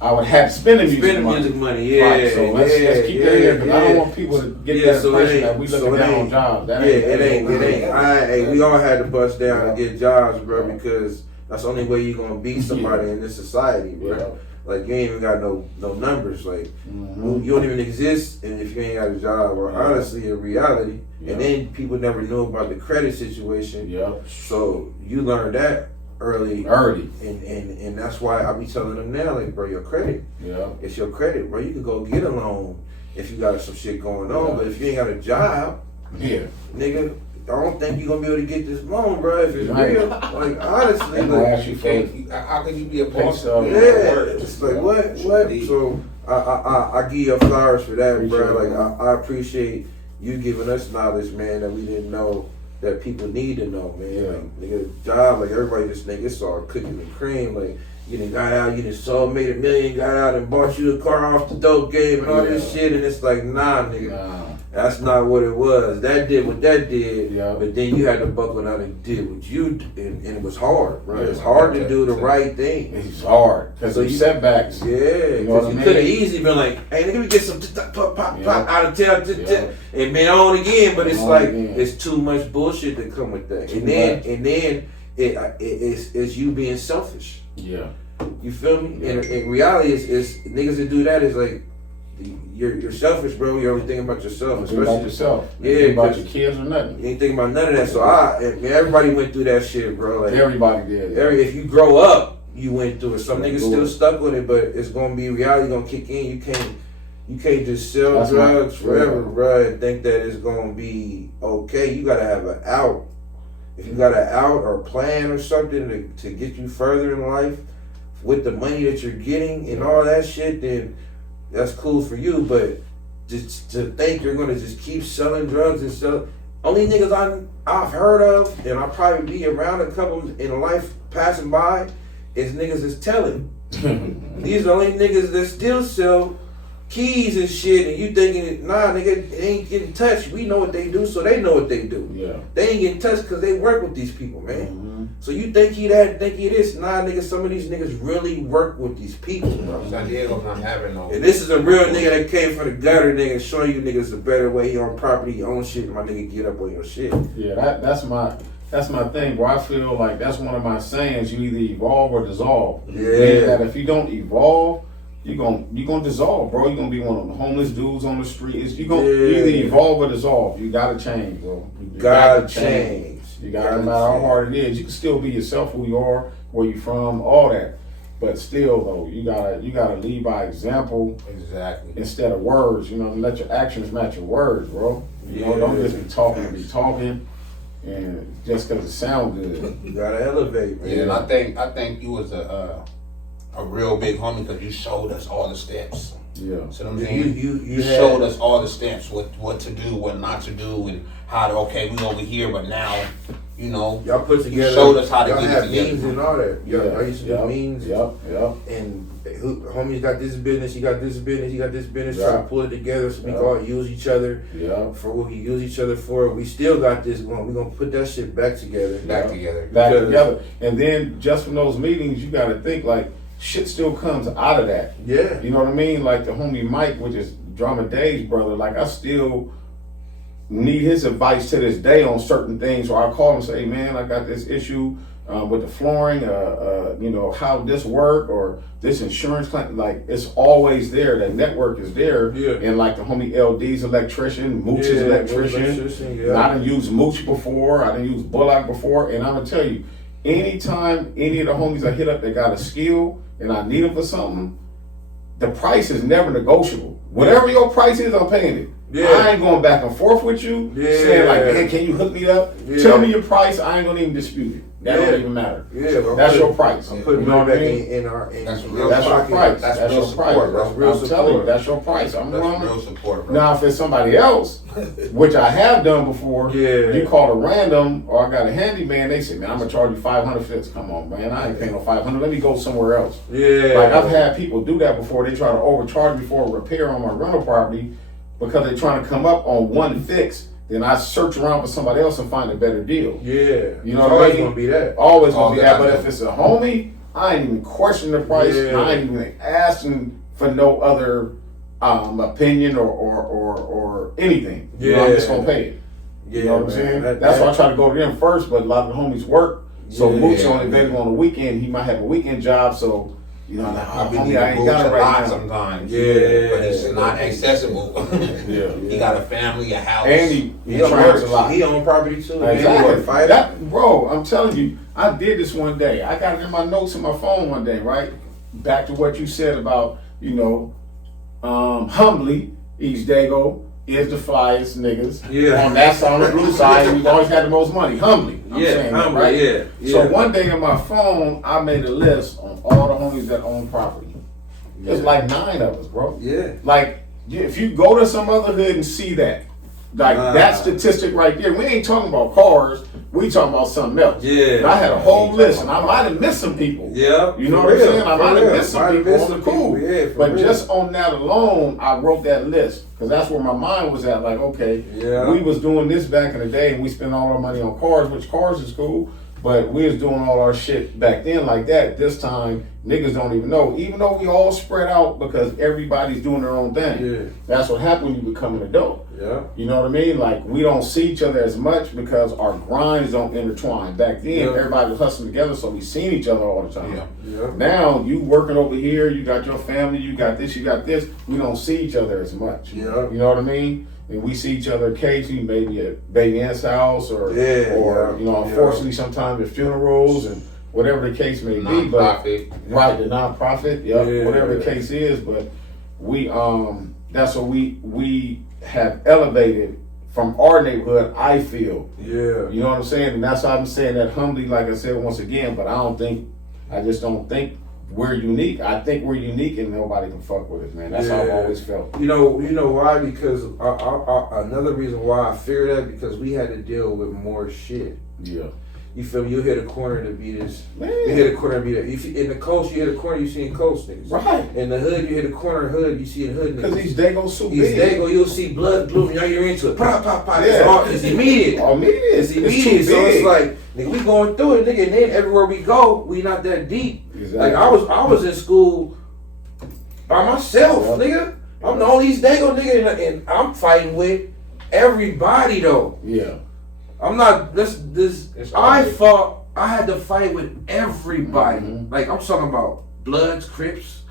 I would have to spend the music money. Yeah. Right, so let's keep that in there, because I don't want people to get that impression that we looking down on jobs. It ain't. We all had to bust down and get jobs, bro, because that's the only way you're gonna beat somebody in this society, bro. Yeah. Like you ain't even got no numbers. Like you don't even exist, and if you ain't got a job, or honestly, in reality, and then people never knew about the credit situation. Yeah. So you learned that early, and that's why I be telling them now, like, bro, your credit. Yeah. It's your credit, bro. You can go get a loan if you got some shit going on, but if you ain't got a job, nigga, I don't think you're gonna be able to get this loan, bro. If it's real, like honestly, like, how can you be a boss? It's like what? So I give you flowers for that, bro. Like I appreciate you giving us knowledge, man, that we didn't know that people need to know, man. Like nigga, job, like everybody just think it's all cookies and cream. Like you done got out, you done sold, made $1 million, got out and bought you a car off the dope game and all this shit, and it's like nah, nigga. That's not what it was. That did what that did, but then you had to buckle down and did what you did, and it was hard, bro. It's hard to do the right thing. It's hard because of setbacks. Yeah, because you could have easily been like, "Hey, let me get some pop out of town," and man on again. But it's like it's too much bullshit that come with that, and then it's you being selfish. Yeah, you feel me? And in reality, is niggas that do that is like. You're selfish, bro. You're only thinking about yourself. Especially about yourself. Yeah, you ain't about your kids or nothing. You ain't thinking about none of that. So everybody went through that shit, bro. Like, everybody did. If you grow up, you went through it. Some niggas still stuck with it, but it's gonna be reality gonna kick in. You can't just sell drugs forever, bro, and think that it's gonna be okay. You gotta have an out. If you got an out or a plan or something to get you further in life with the money that you're getting and all that shit, then that's cool for you, but just to think you're gonna just keep selling drugs and sell. Only niggas I've heard of, and I'll probably be around a couple in life passing by, is niggas that's telling. These are the only niggas that still sell keys and shit, and you thinking, nah, nigga, they ain't getting touched. We know what they do, so they know what they do. Yeah. They ain't getting touched because they work with these people, man. Mm-hmm. So you think he that, think he this. Nah, nigga, some of these niggas really work with these people, bro. San Diego's not having no. And this is a real nigga that came from the gutter, nigga, showing you niggas a better way. He on property, he own shit, and my nigga get up on your shit. Yeah, that's my thing, bro. I feel like that's one of my sayings. You either evolve or dissolve. Yeah. That if you don't evolve, you're gonna dissolve, bro. You're gonna be one of the homeless dudes on the streets. You either evolve or dissolve. You gotta change, bro. You gotta change. You gotta, no matter how hard it is, you can still be yourself, who you are, where you from, all that. But still, though, you gotta lead by example. Exactly. Instead of words, let your actions match your words, bro. Don't just be talking, and just because it sounds good. You gotta elevate, man. Yeah, and I think you was a real big homie because you showed us all the steps. Yeah. So I'm saying you showed us all the steps, what to do, what not to do, and how to we over here, but now y'all put together. You showed us how to get it together. Means and all that. I used to do means. Yep. And homies got this business. He got this business. He got this business. Try to pull it together so we can all use each other. For what we use each other for. We still got this going. We're gonna put that shit back together. Back together. And then just from those meetings, you got to think like. Shit still comes out of that. Yeah. You know what I mean? Like the homie Mike, which is Drama Dave's brother, like I still need his advice to this day on certain things. So I call him and say, hey, man, I got this issue with the flooring, how this work or this insurance claim. Like it's always there. That network is there. Yeah. And like the homie LD's electrician, Mooch's electrician. I done used Mooch before. I done used Bullock before. And I'm going to tell you, anytime any of the homies I hit up that got a skill and I need them for something, the price is never negotiable. Whatever your price is, I'm paying it. Yeah. I ain't going back and forth with you, saying like, man, can you hook me up? Yeah. Tell me your price, I ain't gonna even dispute it. That don't even matter. Yeah, that's your price. I'm putting money back in our that's your price. That's your price. That's real support. I'm telling you, that's your price. I'm real support, bro. Now if it's somebody else, which I have done before, you call a random or I got a handyman, they say, man, I'm gonna charge you $500 for this. Come on, man, I ain't paying no $500. Let me go somewhere else. Yeah. Like I've had people do that before. They try to overcharge me for a repair on my rental property because they're trying to come up on one fix. Then I search around for somebody else and find a better deal. Yeah. You know what I mean? Always gonna be that. Always gonna be that. But if it's a homie, I ain't even questioning the price. I ain't even asking for no other opinion or anything. You know, I'm just gonna pay it. You know what I'm saying? That's why I try to go to them first, but a lot of the homies work. So Mook's only available on the weekend. He might have a weekend job, so I ain't got it right now. Sometimes, but it's not accessible. He got a family, a house, and he tries a lot. He own property too. Exactly. Bro, I'm telling you, I did this one day. I got it in my notes in my phone one day. Right back to what you said about humbly, East Dago is the flyest niggas. Yeah. On that side, on the blue side, we've always had the most money. Humbly. I'm saying that, right? Yeah. So one day on my phone, I made a list on all the homies that own property. There's like 9 of us, bro. Yeah. Like, if you go to some other hood and see that, Like that statistic right there. We ain't talking about cars. We talking about something else. Yeah. And I had a whole list, and I might have missed some people. Yeah. You know what I'm saying? I might have missed some people on the cool. Yeah, but just on that alone, I wrote that list because that's where my mind was at. Like, okay, we was doing this back in the day, and we spent all our money on cars, which cars is cool. But we was doing all our shit back then like that. This time, niggas don't even know. Even though we all spread out because everybody's doing their own thing. Yeah. That's what happens when you become an adult. Yeah. You know what I mean? Like, we don't see each other as much because our grinds don't intertwine. Back then, everybody was hustling together, so we seen each other all the time. Yeah. Now, you working over here, you got your family, you got this, you got this. We don't see each other as much. Yeah. You know what I mean? And we see each other occasionally, maybe at baby aunt's house or you know, unfortunately sometimes at funerals and whatever the case may be. But right, the nonprofit, whatever the case is. But we that's what we have elevated from our neighborhood, I feel. Yeah. You know what I'm saying? And that's why I'm saying that humbly, like I said once again, but I just don't think we're unique. I think we're unique and nobody can fuck with us, man. That's how I've always felt. You know why? Because another reason why I fear that, because we had to deal with more shit. Yeah. You feel me? You hit a corner to be this. Man. You hit a corner to be that. If you, in the coast, you hit a corner, you see coast niggas. Right. In the hood, you hit a corner hood, you see hood niggas. Because these Dago so big. These Dago, you'll see blood blooming, now you're into it. Pop, pop, pop. It's immediate. It's immediate. So it's like, nigga, we going through it, nigga, and then everywhere we go, we not that deep. Exactly. Like I was in school by myself, nigga. I'm the only Dago nigga, and I'm fighting with everybody though. Yeah. I'm not I had to fight with everybody. Mm-hmm. Like I'm talking about Bloods, Crips,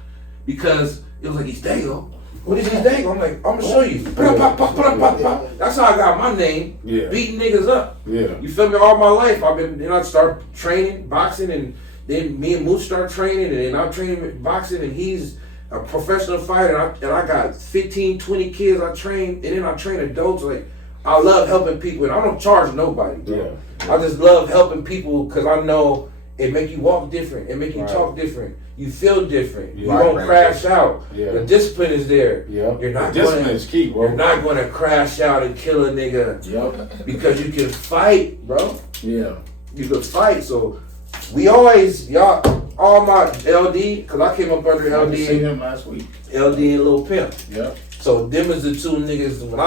because it was like he's Dago. What is his Dago? I'm like, I'm gonna show you. Pop, pop, pop, pop, pop. That's how I got my name. Yeah. Beating niggas up. Yeah. You feel me? All my life then I start training boxing, and then me and Moose start training, and then I'm training boxing, and he's a professional fighter, and I got 15, 20 kids I train, and then I train adults. Like, I love helping people, and I don't charge nobody, bro. Yeah. I just love helping people because I know it make you walk different, it make you talk different, you feel different, you don't crash out. The discipline is there. You're not discipline is key, bro. You're not going to crash out and kill a nigga because you can fight, bro. Yeah. You can fight. So we always, all my LD, because I came up under LD. I seen him last week. LD and Lil Pimp. Yeah. So them is the two niggas when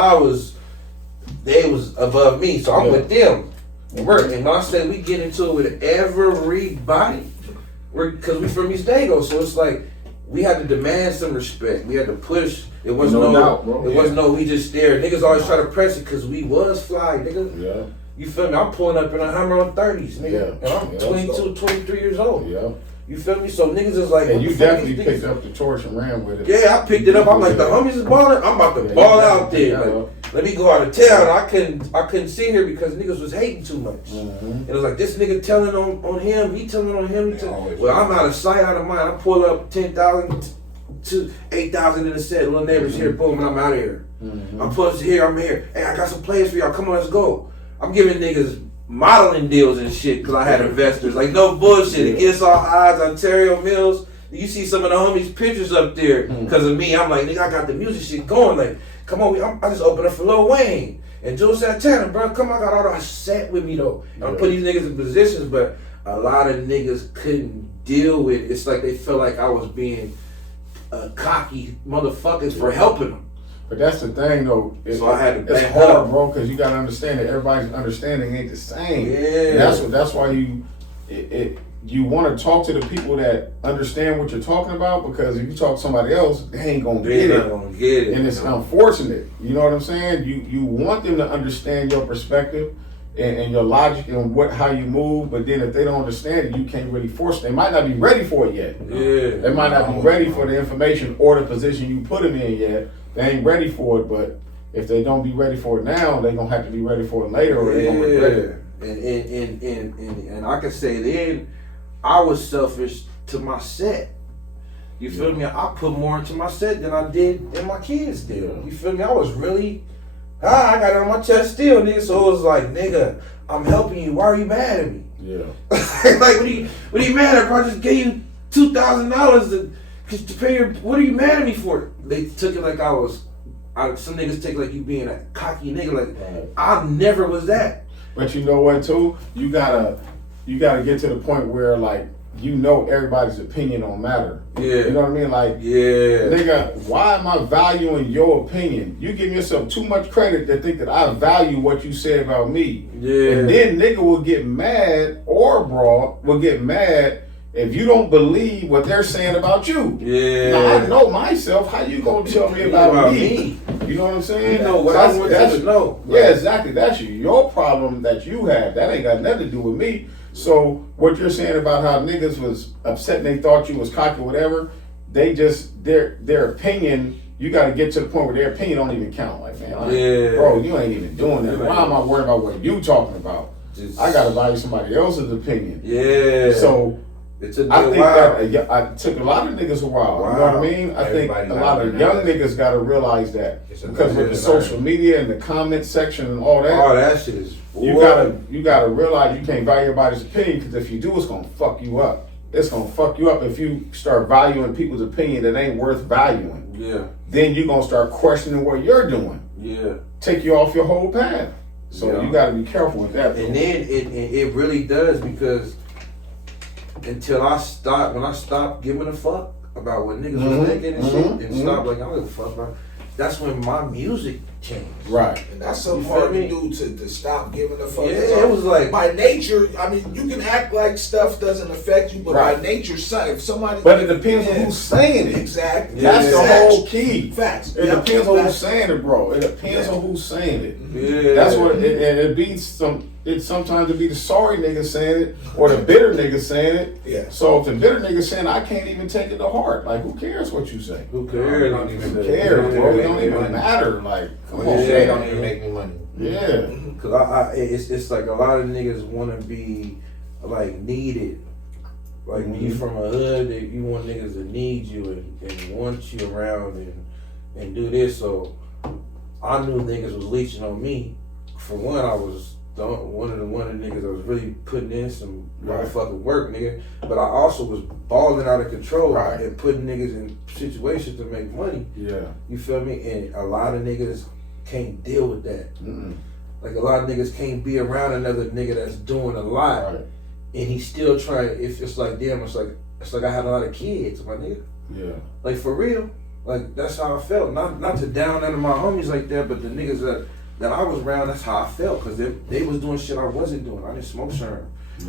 they was above me. So I'm with them. And when I say we get into it with everybody, because we from East Dago, so it's like we had to demand some respect. We had to push. It wasn't we just there. Niggas always try to press it because we was fly, nigga. Yeah. You feel me? I'm pulling up in a Hummer on 30s, nigga. And I'm 22, 23 years old. Yeah. You feel me? So niggas is like, and you definitely picked up the torch and ran with it. Yeah, I picked it up. I'm like, the homies is balling. I'm about to ball out there. Like, let me go out of town. I couldn't sit here because niggas was hating too much. Mm-hmm. It was like this nigga telling on him. He telling on him. Well, I'm out of sight, out of mind. I pull up 10,000 to 8,000 in the set. Little neighbors here, boom, and I'm out of here. Mm-hmm. I'm pushing here. I'm here. Hey, I got some plays for y'all. Come on, let's go. I'm giving niggas modeling deals and shit because I had investors. Like, no bullshit. Against all odds, Ontario Mills. You see some of the homies' pictures up there because of me. I'm like, nigga, I got the music shit going. Like, come on, I just opened up for Lil Wayne and Jules Santana, bro. Come on, I got all that set with me though. I'm putting these niggas in positions, but a lot of niggas couldn't deal with it. It's like they felt like I was being cocky motherfuckers for helping them. But that's the thing, though. So I had to it's hard, bro, because you gotta understand that everybody's understanding ain't the same. Yeah. And that's why you want to talk to the people that understand what you're talking about, because if you talk to somebody else, they ain't gonna get it. And it's unfortunate. You know what I'm saying? You want them to understand your perspective and your logic and how you move, but then if they don't understand it, you can't really force them. They might not be ready for it yet. Yeah. They might not be ready for the information or the position you put them in yet. They ain't ready for it, but if they don't be ready for it now, they gonna have to be ready for it later, or they gonna regret it. And I can say then I was selfish to my set. You feel me? I put more into my set than I did than my kids did. You feel me? I was really I got it on my chest still, nigga. So it was like, nigga, I'm helping you. Why are you mad at me? Yeah. Like, what are you mad at, bro? I just gave you $2,000 to pay your. What are you mad at me for? They took it like I was some niggas take like you being a cocky nigga. Like I never was that. But you know what too? You gotta get to the point where like everybody's opinion don't matter. Yeah. You know what I mean? Like, nigga, why am I valuing your opinion? You give yourself too much credit to think that I value what you say about me. Yeah. And then nigga will get mad, or broad will get mad if you don't believe what they're saying about you. Yeah. Now I know myself. How you gonna tell me about me? You know what I'm saying? You know what I want you to know. Yeah, exactly. That's your problem that you have. That ain't got nothing to do with me. So what you're saying about how niggas was upset and they thought you was cocky or whatever, they just their opinion. You got to get to the point where their opinion don't even count. Like, man, bro, you ain't even doing that. Why am I worried about what you talking about? I got to value somebody else's opinion. Yeah. So I think that I took a lot of niggas a while. You know what I mean? I think a lot of young niggas got to realize that because with the social media and the comment section and all that shit is. You gotta realize you can't value everybody's opinion, because if you do, it's gonna fuck you up. It's gonna fuck you up if you start valuing people's opinion that ain't worth valuing. Yeah. Then you're gonna start questioning what you're doing. Yeah. Take you off your whole path. So you gotta be careful with that. And then it really does, because when I stopped giving a fuck about what niggas was thinking and shit, and stopped like, I don't give a fuck about it, that's when my music changed. Right. And that's so hard to do, to stop giving a fuck. Yeah, it was like, by nature, I mean, you can act like stuff doesn't affect you, but by nature, if somebody. But it depends on who's saying it. Exactly. That's the whole key. Facts. It depends on who's saying it, bro. It depends on who's saying it. Yeah. That's what it be sometimes it be the sorry nigga saying it or the bitter nigga saying it. Yeah. So if the bitter nigga saying, I can't even take it to heart. Like, who cares what you say? Who cares? Who cares, bro? It don't even matter. Like, come on. They don't even make me money. Yeah. Cause it's like a lot of niggas want to be like needed. Like when you from a hood, you want niggas to need you and want you around and do this. So I knew niggas was leeching on me. For one, I was one of the niggas that was really putting in some motherfucking work, nigga. But I also was balling out of control and putting niggas in situations to make money. Yeah. You feel me? And a lot of niggas can't deal with that. Like a lot of niggas can't be around another nigga that's doing a lot, and he's still trying. It's like, damn, it's like I had a lot of kids, my nigga. Yeah. Like for real. Like that's how I felt. Not to down none of my homies like that, but the niggas that I was around, that's how I felt, because they was doing shit I wasn't doing. I didn't smoke sherm.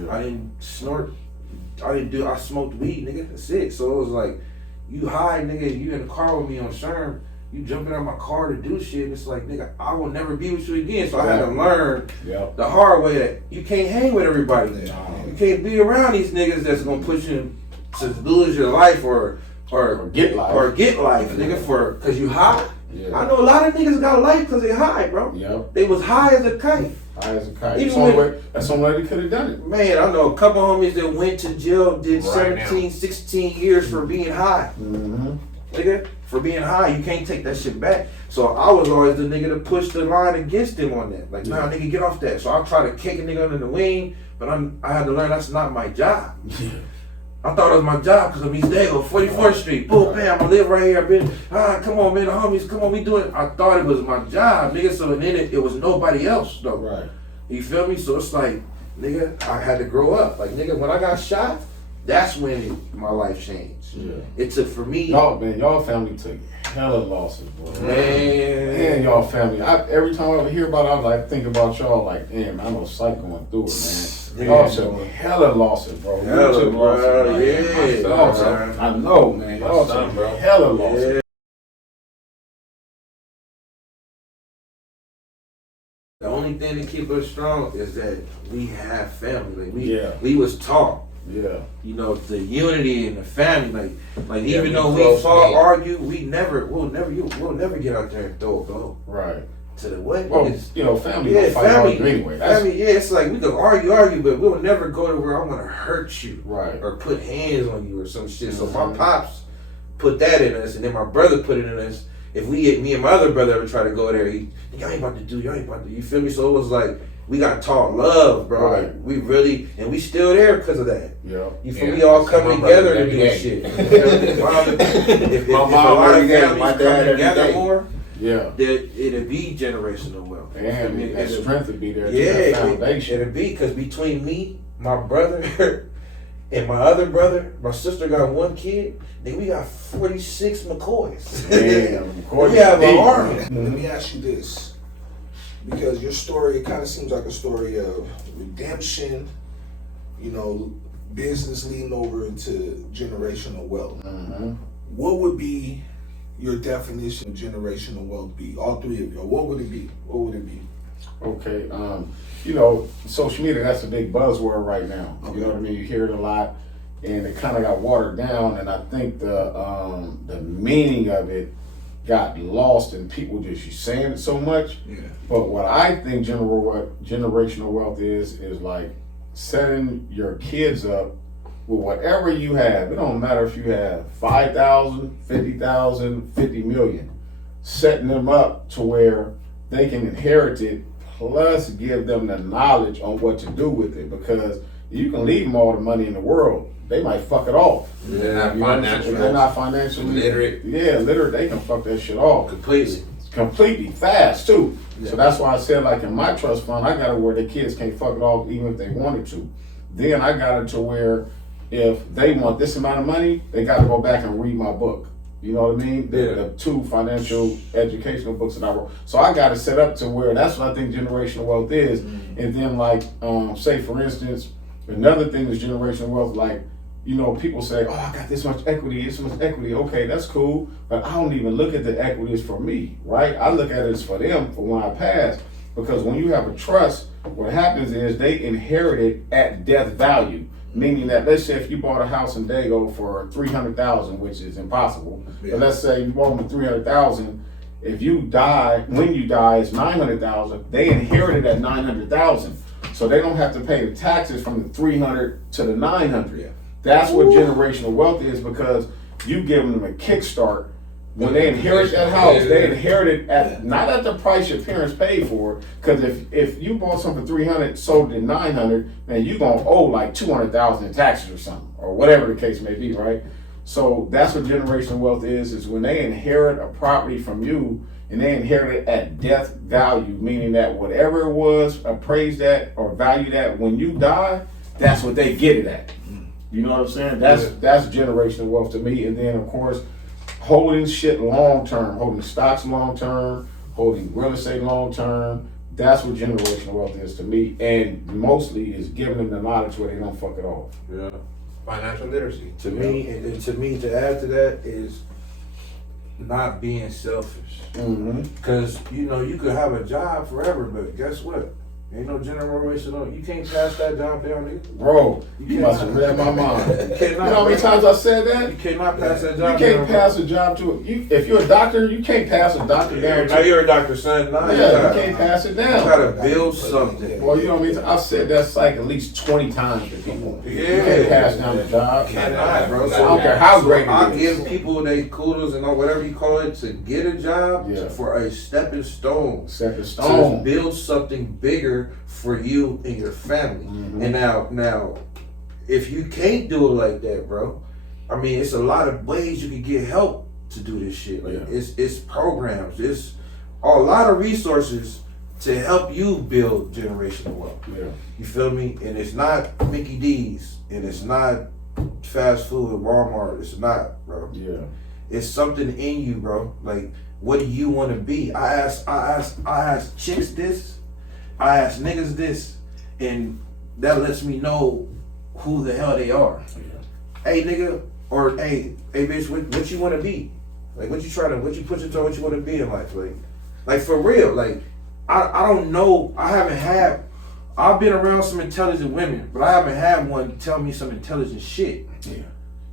I didn't snort. I smoked weed, nigga. That's it. So it was like, you high, nigga, you in the car with me on sherm, you jumping out my car to do shit. It's like, nigga, I will never be with you again. So I had to learn the hard way that you can't hang with everybody. You can't be around these niggas that's gonna put you to lose your life or get life. Nigga, cause you high. Yeah. I know a lot of niggas got life because they high, bro. Yep. They was high as a kite. High as a kite. That's the only way they could have done it. Man, I know a couple homies that went to jail, did 17, 16 years for being high. Nigga, for being high, you can't take that shit back. So I was always the nigga to push the line against them on that. Like, nah, nigga, get off that. So I try to kick a nigga under the wing, but I had to learn that's not my job. I thought it was my job because I'm East Dago, 44th Street. Boom, bam, I live right here. I've been, come on, man, the homies, come on, we doing it. I thought it was my job, nigga. So then it was nobody else, though. Right. You feel me? So it's like, nigga, I had to grow up. Like, nigga, when I got shot, that's when my life changed. Yeah. It took for me. Y'all family took hella losses, bro. Man, y'all family. Every time I ever hear about it, I like think about y'all like, damn, I know Psych going through it, man. Y'all took hella losses, bro. Hella, bro. Yeah. I know, man. Y'all took hella losses. Yeah. The only thing that keep us strong is that we have family. Like we was taught. Yeah. You know, the unity in the family. Like even though we fought, argue, we'll never get out there and throw a blow. Right. To the what? Well, family don't fight argue anyway. Family, it's like we can argue, but we'll never go to where I'm gonna hurt you. Right. Or put hands on you or some shit. So my pops put that in us, and then my brother put it in us. If me and my other brother ever try to go there, y'all ain't about to do, you feel me? So it was like, we got taught love, bro. Right. Like, we really, and we still there because of that. Yeah. You feel me? All coming together to do shit. If a lot of families come together more, it'll be generational wealth. And that strength would be there. Yeah, foundation. It'll be, because between me, my brother, and my other brother, my sister got one kid. Then we got 46 McCoys. Damn, we have an army. Let me ask you this, because your story, it kind of seems like a story of redemption, you know, business leading over into generational wealth. Mm-hmm. What would be your definition of generational wealth be? All three of you. What would it be? What would it be? Okay, you know, social media, that's a big buzzword right now. Okay. You know what I mean? You hear it a lot, and it kind of got watered down, and I think the meaning of it got lost, and people just saying it so much. Yeah. But what I think generational wealth is like setting your kids up with whatever you have. It don't matter if you have 5,000, 50,000, 50 million. Setting them up to where they can inherit it, plus give them the knowledge on what to do with it. Because you can leave them all the money in the world, they might fuck it off. They're not financially literate. Yeah, literate. They can fuck that shit off completely fast too. Yeah. So that's why I said, like in my trust fund, I got it where the kids can't fuck it off even if they wanted to. Then I got it to where if they want this amount of money, they got to go back and read my book. You know what I mean? The 2 financial educational books that I wrote. So I got it set up to where that's what I think generational wealth is. Mm-hmm. And then like, say for instance, another thing is generational wealth. Like, you know, people say, oh, I got this much equity. Okay, that's cool. But I don't even look at the equities for me, right? I look at it as for them for when I pass. Because when you have a trust, what happens is they inherit it at death value. Meaning that, let's say if you bought a house in Dago for $300,000, which is impossible, but let's say you bought them for $300,000. If you die, when you die, it's $900,000. They inherit it at $900,000, so they don't have to pay the taxes from the $300 to the $900. Yeah. That's what generational wealth is, because you give them a kickstart. When they inherit that house, they inherit it at not at the price your parents paid for it. Because if you bought something for $300, sold it at $900, man, you gonna owe like $200,000 in taxes or something, or whatever the case may be, right? So that's what generational wealth is when they inherit a property from you, and they inherit it at death value, meaning that whatever it was appraised at or valued at when you die, that's what they get it at. You know what I'm saying? That's generational wealth to me. And then of course, holding shit long term, holding stocks long term, holding real estate long term, that's what generational wealth is to me. And mostly is giving them the knowledge where they don't fuck it off. Yeah. Financial literacy. To me, and to me, to add to that is not being selfish. Because, you know, you could have a job forever, but guess what? Ain't no generational. You can't pass that job down, nigga. Bro, you must have read my mind. You know how many times I said that? You cannot pass that job. You can't pass a job to if you're a doctor, you can't pass a doctor down. Now you're a doctor, son. Nah, you can't pass it down. You gotta build something. Well, you know what I mean? I've said that like at least 20 times to people. Yeah. You can't pass down the job. Cannot, bro. So I don't care how great it is. I give people they kudos and whatever you call it to get a job for a stepping stone. To build something bigger for you and your family. And now, if you can't do it like that, bro, I mean, it's a lot of ways you can get help to do this shit. Like it's programs, it's a lot of resources to help you build generational wealth. You feel me? And it's not Mickey D's, and it's not fast food at Walmart. It's not, bro. It's something in you, bro. Like, what do you want to be? I ask chicks this. I ask niggas this, and that lets me know who the hell they are. Hey nigga, or hey bitch, what you want to be? Like, what you put your toe, what you want to be in life? Like for real. Like, I don't know. I've been around some intelligent women, but I haven't had one tell me some intelligent shit.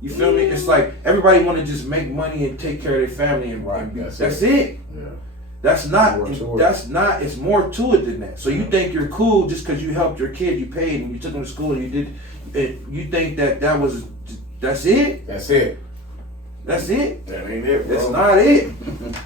You feel me? It's like everybody want to just make money and take care of their family, and that's it. That's not, it's more to it than that. So you think you're cool just because you helped your kid, you paid, and you took him to school, and you did it, you think that's it? That's it. That's it? That ain't it, bro. It's not it.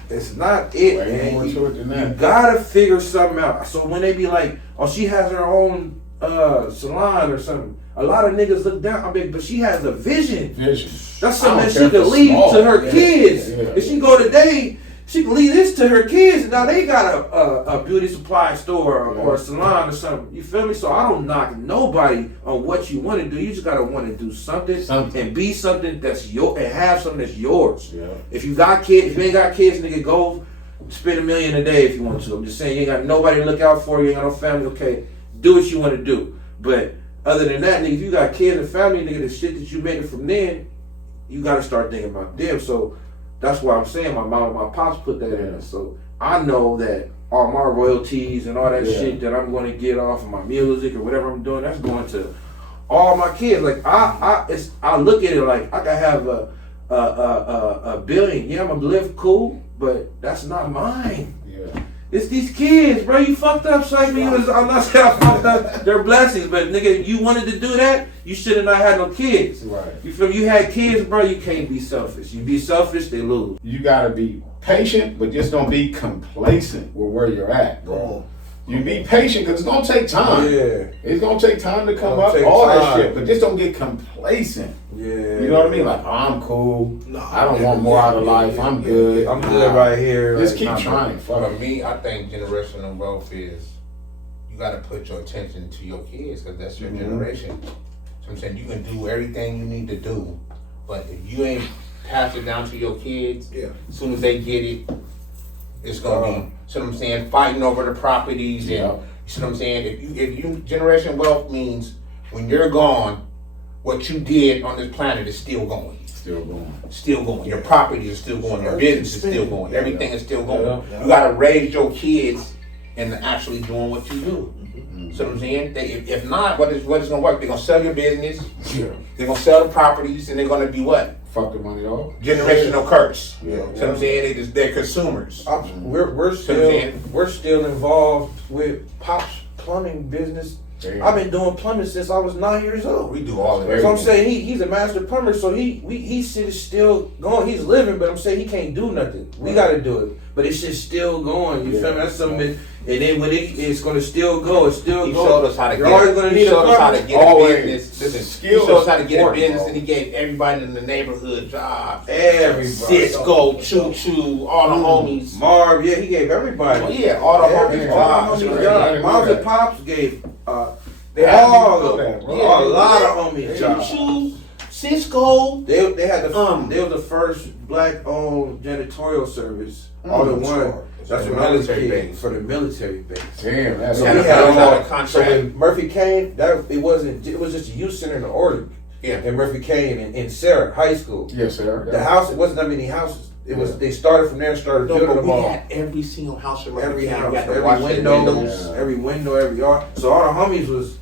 It's not it, man. More to it than that. You gotta figure something out. So when they be like, oh, she has her own salon or something, a lot of niggas look down. I mean, but she has a vision. That's something that she could leave to her kids. If she go today, She can leave this to her kids, and now they got a beauty supply store or a salon or something. You feel me? So I don't knock nobody on what you want to do. You just gotta want to do something and be something that's and have something that's yours. Yeah. If you got kids, if you ain't got kids, nigga, go spend $1 million a day if you want to. I'm just saying, you ain't got nobody to look out for. You ain't got no family. Okay, do what you want to do. But other than that, nigga, if you got kids and family, nigga, the shit that you making from then, you gotta start thinking about them. So. That's why I'm saying my mom and my pops put that in there. So I know that all my royalties and all that shit that I'm going to get off of my music or whatever I'm doing, that's going to all my kids. Like I look at it like I could have a billion. Yeah, I'm gonna live cool, but that's not mine. Yeah. It's these kids, bro. You fucked up, so I'm not saying I fucked up. They're blessings, but nigga, you wanted to do that, you should have not had no kids. Right. You feel me? You had kids, bro. You can't be selfish. You be selfish, they lose. You gotta be patient, but just don't be complacent with where you're at, bro. You be patient because it's gonna take time. Yeah. It's gonna take time to come up, all that shit. But just don't get complacent. Yeah. You know what I mean? Like, oh, I'm cool. No, I don't want more out of life. I'm good. I'm good right here. Just keep trying. For me, I think generational wealth is you got to put your attention to your kids because that's your generation. So I'm saying you can do everything you need to do, but if you ain't pass it down to your kids, as soon as they get it, it's gonna be. So I'm saying fighting over the properties and you see what I'm saying. If you generation wealth means when you're gone, what you did on this planet is still going. Still going. Your property is still going. Your business is still going. Everything is still going. You gotta raise your kids into actually doing what you do. So what I'm saying, if not, what is gonna work? They're gonna sell your business. They're gonna sell the properties, and they're gonna be what? Fuck the money off. Generational curse. So what I'm saying, they're consumers. We're still involved with Pop's plumbing business. Damn. I've been doing plumbing since I was 9 years old. We do all of that. So I'm saying he's a master plumber, so his shit is still going. He's living, but I'm saying he can't do nothing. We got to do it, but it's just still going. You feel me? That's something. And then when it's gonna still go, it's still going. He showed us how to get. Always gonna need a how to get a business. Listen, he showed us how to get a business, and he gave everybody in the neighborhood jobs. Everybody. Cisco, Choo Choo, all the homies. Marv, he gave everybody. All the homies jobs. Moms and Pops gave. All of them, bro. A lot of homies jobs. Cisco. They had they were the first black-owned janitorial service. All in one. That's what military base. For the military base. Damn, that's so we had all contract. So when Murphy came, it was just a youth center in the Oregon. Yeah. And Murphy came in Sarah High School. Yes, sir. The house, it wasn't that many houses. It was they started from there and started building them all. We had every single house in every house, every window, every yard. So all the homies was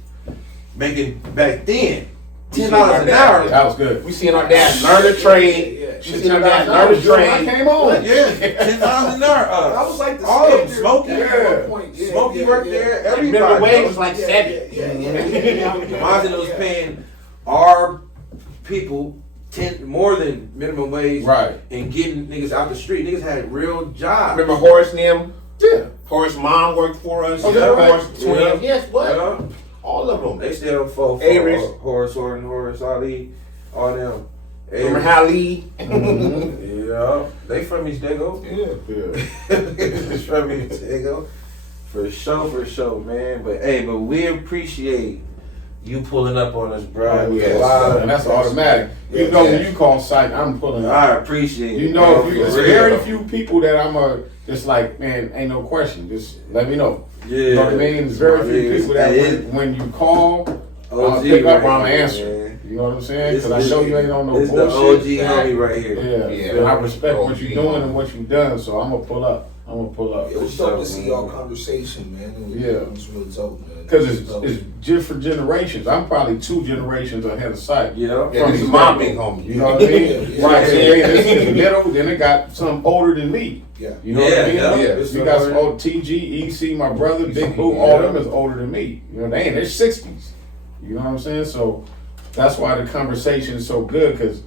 making back then $10 an hour. That was good. We seen our dad learn the trade. We seen our dad learn the trade. I came on. Yeah, $10 an hour. That was like the all of them. Smokey. Smokey worked there. Everybody. Minimum wage was like 7. Mazin was paying our people more than minimum wage, right? And getting niggas out the street. Niggas had real jobs. Remember Horace and them? Yeah. Horace mom worked for us. Oh, right? Horace twins. Yes, what? All of them. They still for Horace Horton, Horace Ali, all them. Remember Hallie? Yeah. They from East Dago. It's from East Dago. For sure, man. But we appreciate you pulling up on us, bro. And that's automatic. You know, when you call psych, I'm pulling up. I appreciate it. You know, there's very few people that I'm just like, man, ain't no question. Just let me know. Yeah. You know what I mean? There's very few people that when you call, I'll pick up, I'm answer. You know what I'm saying? Because I know you ain't on no bullshit. It's the OG homie right here. Yeah. And I respect what you're doing and what you've done, so I'm going to pull up. It was dope to see y'all conversation, man. It was really dope, man. Because it's different generations. I'm probably 2 generations ahead of sight. Yeah, this is my big homie. You know what I mean? Right. This is the middle. Then it got some older than me. Yeah. You know what I mean? Yeah. You got some old TG, EC, my brother, Big Boo. All of them is older than me. You know, they're 60s. You know what I'm saying? So that's why the conversation is so good, because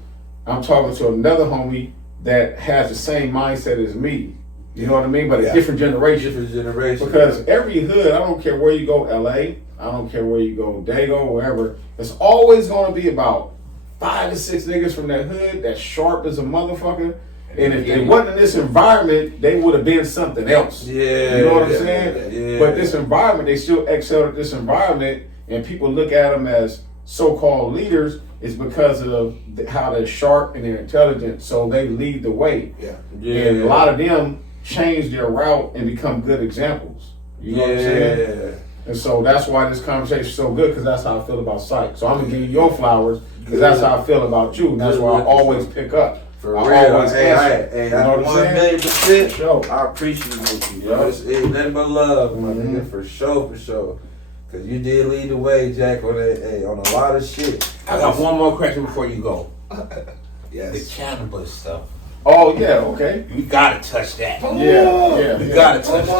I'm talking to another homie that has the same mindset as me. You know what I mean? But a different generation. Because every hood, I don't care where you go, LA, I don't care where you go, Dago, wherever, it's always going to be about 5 to 6 niggas from that hood that's sharp as a motherfucker. And if they wasn't in this environment, they would have been something else. Yeah. You know what I'm saying? Yeah. But this environment, they still excel at this environment, and people look at them as so-called leaders is because of how they're sharp and they're intelligent, so they lead the way. Yeah. And a lot of them change their route and become good examples. You know what I'm saying? And so that's why this conversation is so good, because that's how I feel about Psych. So I'm gonna give you your flowers, because that's how I feel about you, and that's why I always pick up. For real, hey, you know what I'm saying? 1,000,000%. Sure. I appreciate you, bro. It's nothing but love, my nigga, for sure. Cause you did lead the way, Jack, on a lot of shit. I got one more question before you go. Yes. The cannabis stuff. Oh yeah, okay. You gotta touch that. Yeah. You gotta touch that.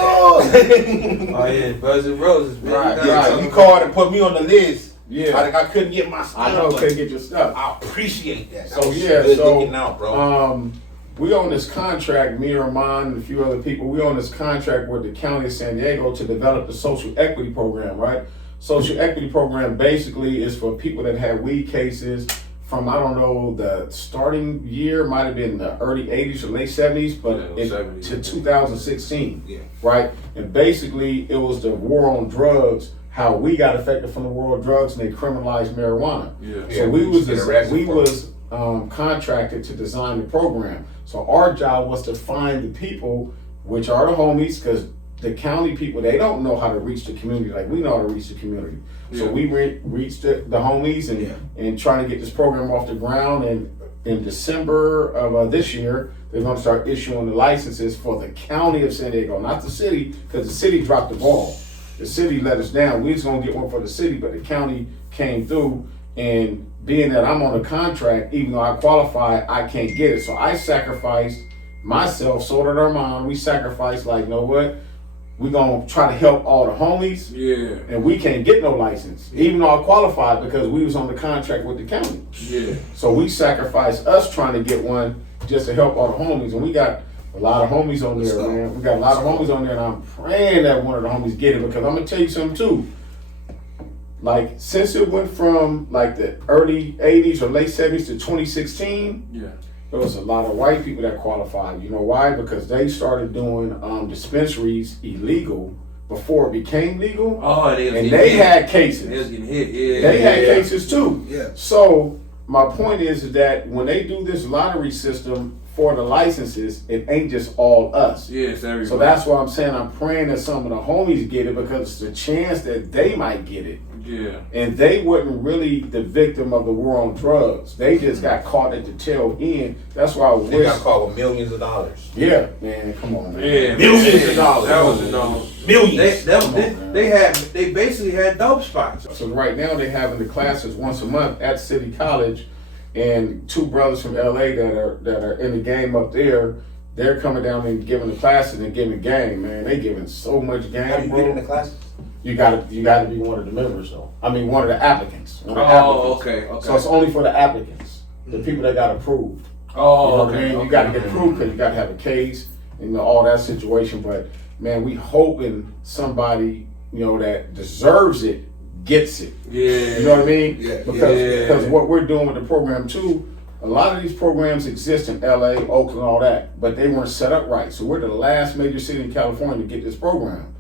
Oh yeah, Buzzing Roses, man. Right. You called and put me on the list. Yeah. I couldn't get my stuff. I know, couldn't get your stuff. I appreciate that. So Good looking out, bro. We on this contract, me, Armand, and a few other people, we on this contract with the County of San Diego to develop the social equity program, right? Social equity program basically is for people that have weed cases from, I don't know, the starting year might have been the early 80s or late 70s, but to 2016, right? And basically it was the war on drugs, how we got affected from the war on drugs, and they criminalized marijuana. So we was contracted to design the program. So our job was to find the people, which are the homies, because the county people, they don't know how to reach the community like we know how to reach the community. So we reached the homies and trying to get this program off the ground. And in December of this year, they're going to start issuing the licenses for the county of San Diego, not the city, because the city dropped the ball. The city let us down. We was going to get one for the city, but the county came through. And being that I'm on a contract, even though I qualify, I can't get it. So I sacrificed myself, so did Armand. We sacrificed, like, you know what? We're going to try to help all the homies. And we can't get no license, even though I qualified, because we was on the contract with the county. So we sacrificed us trying to get one just to help all the homies. And we got a lot of homies on there, man. We got a lot of homies on there, and I'm praying that one of the homies get it, because I'm going to tell you something, too. Like, since it went from like the early 80s or late 70s to 2016, there was a lot of white people that qualified. You know why? Because they started doing dispensaries illegal before it became legal. Oh, and they had cases. They was getting hit. They had cases too. Yeah. So my point is that when they do this lottery system for the licenses, it ain't just all us. Yes, everybody. So that's why I'm saying I'm praying that some of the homies get it, because it's a chance that they might get it. And they wasn't really the victim of the war on drugs. They just got caught at the tail end. That's why I wish. They got caught with millions of dollars. Yeah, man, come on, man. Yeah, millions of dollars. That was the number. Millions. They basically had dope spots. So right now they having the classes once a month at City College, and two brothers from LA that are in the game up there. They're coming down and giving the classes and giving game, man. They giving so much game. How do you get in the classes? You gotta be one of the members though. I mean, one of the applicants. Okay. So it's only for the applicants, the people that got approved. You know what I mean? You gotta get approved because you gotta have a case and all that situation. But man, we hoping somebody, that deserves it gets it. You know what I mean? Because what we're doing with the program too, a lot of these programs exist in LA, Oakland, all that, but they weren't set up right. So we're the last major city in California to get this program.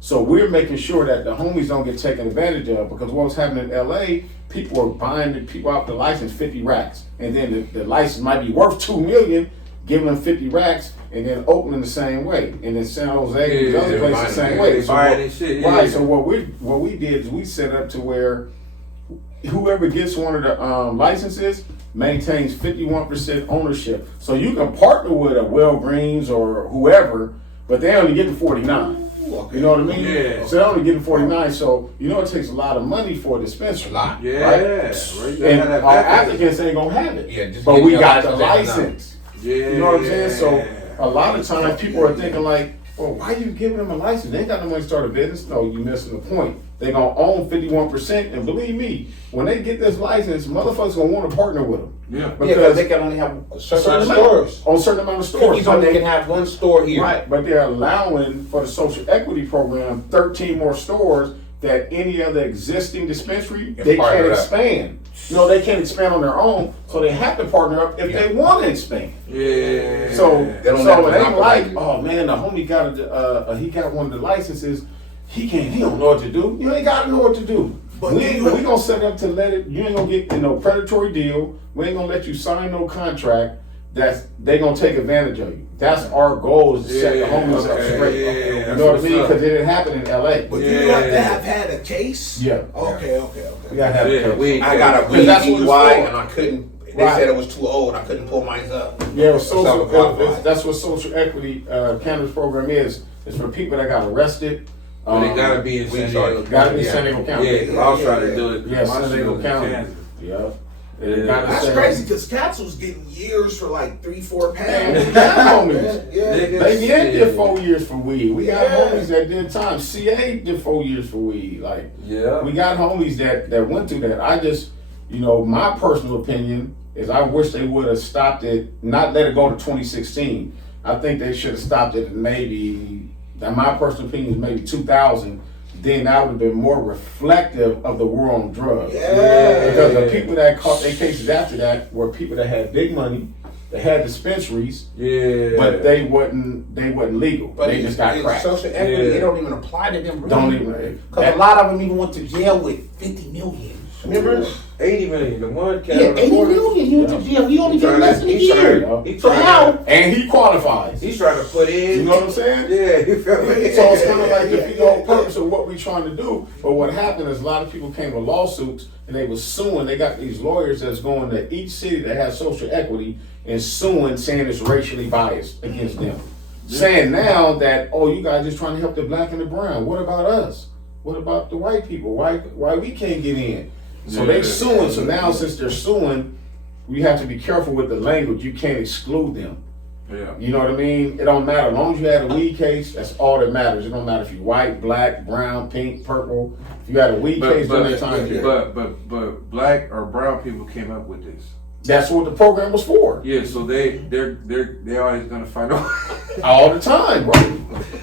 So we're making sure that the homies don't get taken advantage of, because what was happening in LA, people are buying the people out the license 50 racks. And then the license might be worth $2 million, giving them 50 racks, and then Oakland the same way. And then San Jose and other places the same way. So what we did is we set up to where whoever gets one of the licenses maintains 51% ownership. So you can partner with a Walgreens or whoever, but they only get 49. You know what I mean? So they're only getting 49. So it takes a lot of money for a dispensary. A lot. Right? And our applicants ain't gonna have it. But we got the license. You know what I'm saying? So a lot of times people are thinking like, well, why are you giving them a license? They ain't got no money to start a business. No, you're missing the point. They're gonna own 51%, and believe me, when they get this license, motherfuckers gonna want to partner with them. Because they can only have a certain amount of stores. On a certain amount of stores. Cookies only can have one store here. Right, but they're allowing for the social equity program 13 more stores, that any other existing dispensary, they can't expand. You know, they can't expand on their own, so they have to partner up if they want to expand. Yeah. So it ain't like, oh man, the homie got he got one of the licenses. He don't know what to do. You ain't gotta know what to do. But we gonna set up to let it. You ain't gonna get in no predatory deal. We ain't gonna let you sign no contract. They gonna take advantage of you. That's our goal, is to set the homies up straight. You know what I mean? Because it didn't happen in LA. But you have to have had a case? Yeah. Okay. We gotta have a case. I got a weed DUI and I couldn't. They said it was too old. I couldn't pull mine up. Yeah, that's what social equity cannabis program is. It's for people that got arrested. But they gotta be in San Diego. Gotta be in San Diego County. Yeah, because I was trying to do it. Yeah, San Diego County. Yeah. That's crazy because cats was getting years for like 3-4 pounds. We got homies. They did 4 years for weed. We got homies that did time. CA did 4 years for weed. Like, we got homies that went through that. I just, my personal opinion is I wish they would have stopped it, not let it go to 2016. I think they should have stopped it maybe, my personal opinion is maybe 2000. Then that would have been more reflective of the war on drugs. Yeah. Because the people that caught their cases after that were people that had big money, that had dispensaries, but they wasn't legal. But they just got cracked. Social equity, it don't even apply to them. Really. Because a lot of them even went to jail with 50 million. Remember? 80 million. The one cat. Yeah, 80 million. He went to jail. He only did less than a year. And he qualifies. He's trying to put in. You know what I'm saying? Yeah, you feel me? So it's kind of like the whole purpose of what we're trying to do. But what happened is a lot of people came with lawsuits and they was suing. They got these lawyers that's going to each city that has social equity and suing, saying it's racially biased against them. Saying now that, you guys just trying to help the black and the brown. What about us? What about the white people? Why we can't get in? So they suing. So now since they're suing, we have to be careful with the language. You can't exclude them. Yeah. You know what I mean? It don't matter. As long as you had a weed case, that's all that matters. It don't matter if you're white, black, brown, pink, purple. If you had a weed case during that time period. But black or brown people came up with this. That's what the program was for. Yeah, so they're always gonna find a way. All the time, bro.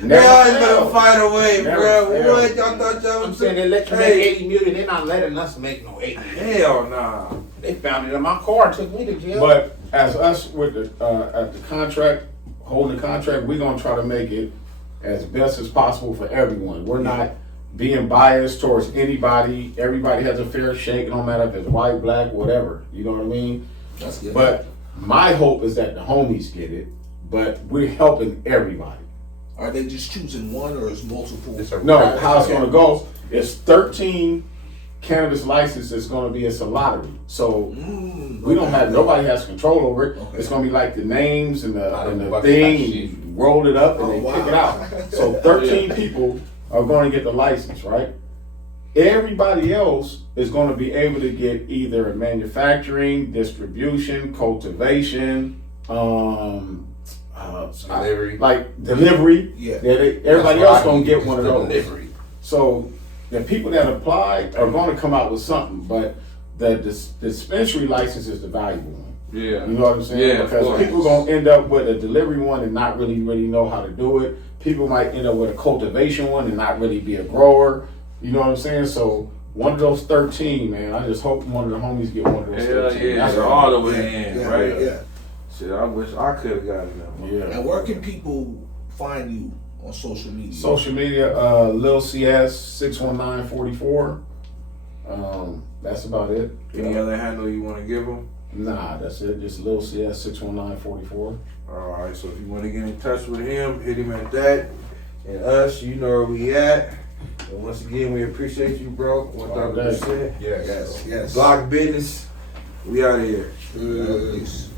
They're always gonna find a way, bro. What y'all thought y'all was? I'm saying they let you make 80 million. They're not letting us make no 80 million. Hell nah. They found it in my car, took me to jail. But as us with at the contract, holding the contract, we're gonna try to make it as best as possible for everyone. We're not being biased towards anybody. Everybody has a fair shake. It don't matter if it's white, black, whatever. You know what I mean? That's good. But my hope is that the homies get it. But we're helping everybody. Are they just choosing one or is multiple? No, how it's gonna go is 13 cannabis licenses going to be a lottery. So we don't have, nobody has control over it. Okay. It's going to be like the names and the thing, and you roll it up and they pick it out. So 13 people are going to get the license, right? Everybody else is going to be able to get either manufacturing, distribution, cultivation, delivery. Like delivery. Yeah. Everybody else going to get one of those. Delivery. So the people that apply are going to come out with something, but the dispensary license is the valuable one. Yeah. You know what I'm saying? Yeah, because people are going to end up with a delivery one and not really know how to do it. People might end up with a cultivation one and not really be a grower. You know what I'm saying? So one of those 13, man, I just hope one of the homies get one of those 13. Yeah, that's all the way in, right? Yeah. Shit, I wish I could have gotten that one. Yeah. And where can people find you on social media? Social media, Lil CS 61944. That's about it. Any other handle you want to give them? Nah, that's it. Just Lil CS 61944. All right. So if you want to get in touch with him, hit him at that. And us, you know where we at. And once again, we appreciate you, bro. 1,000%. Yes. Block business. We out of here. Peace.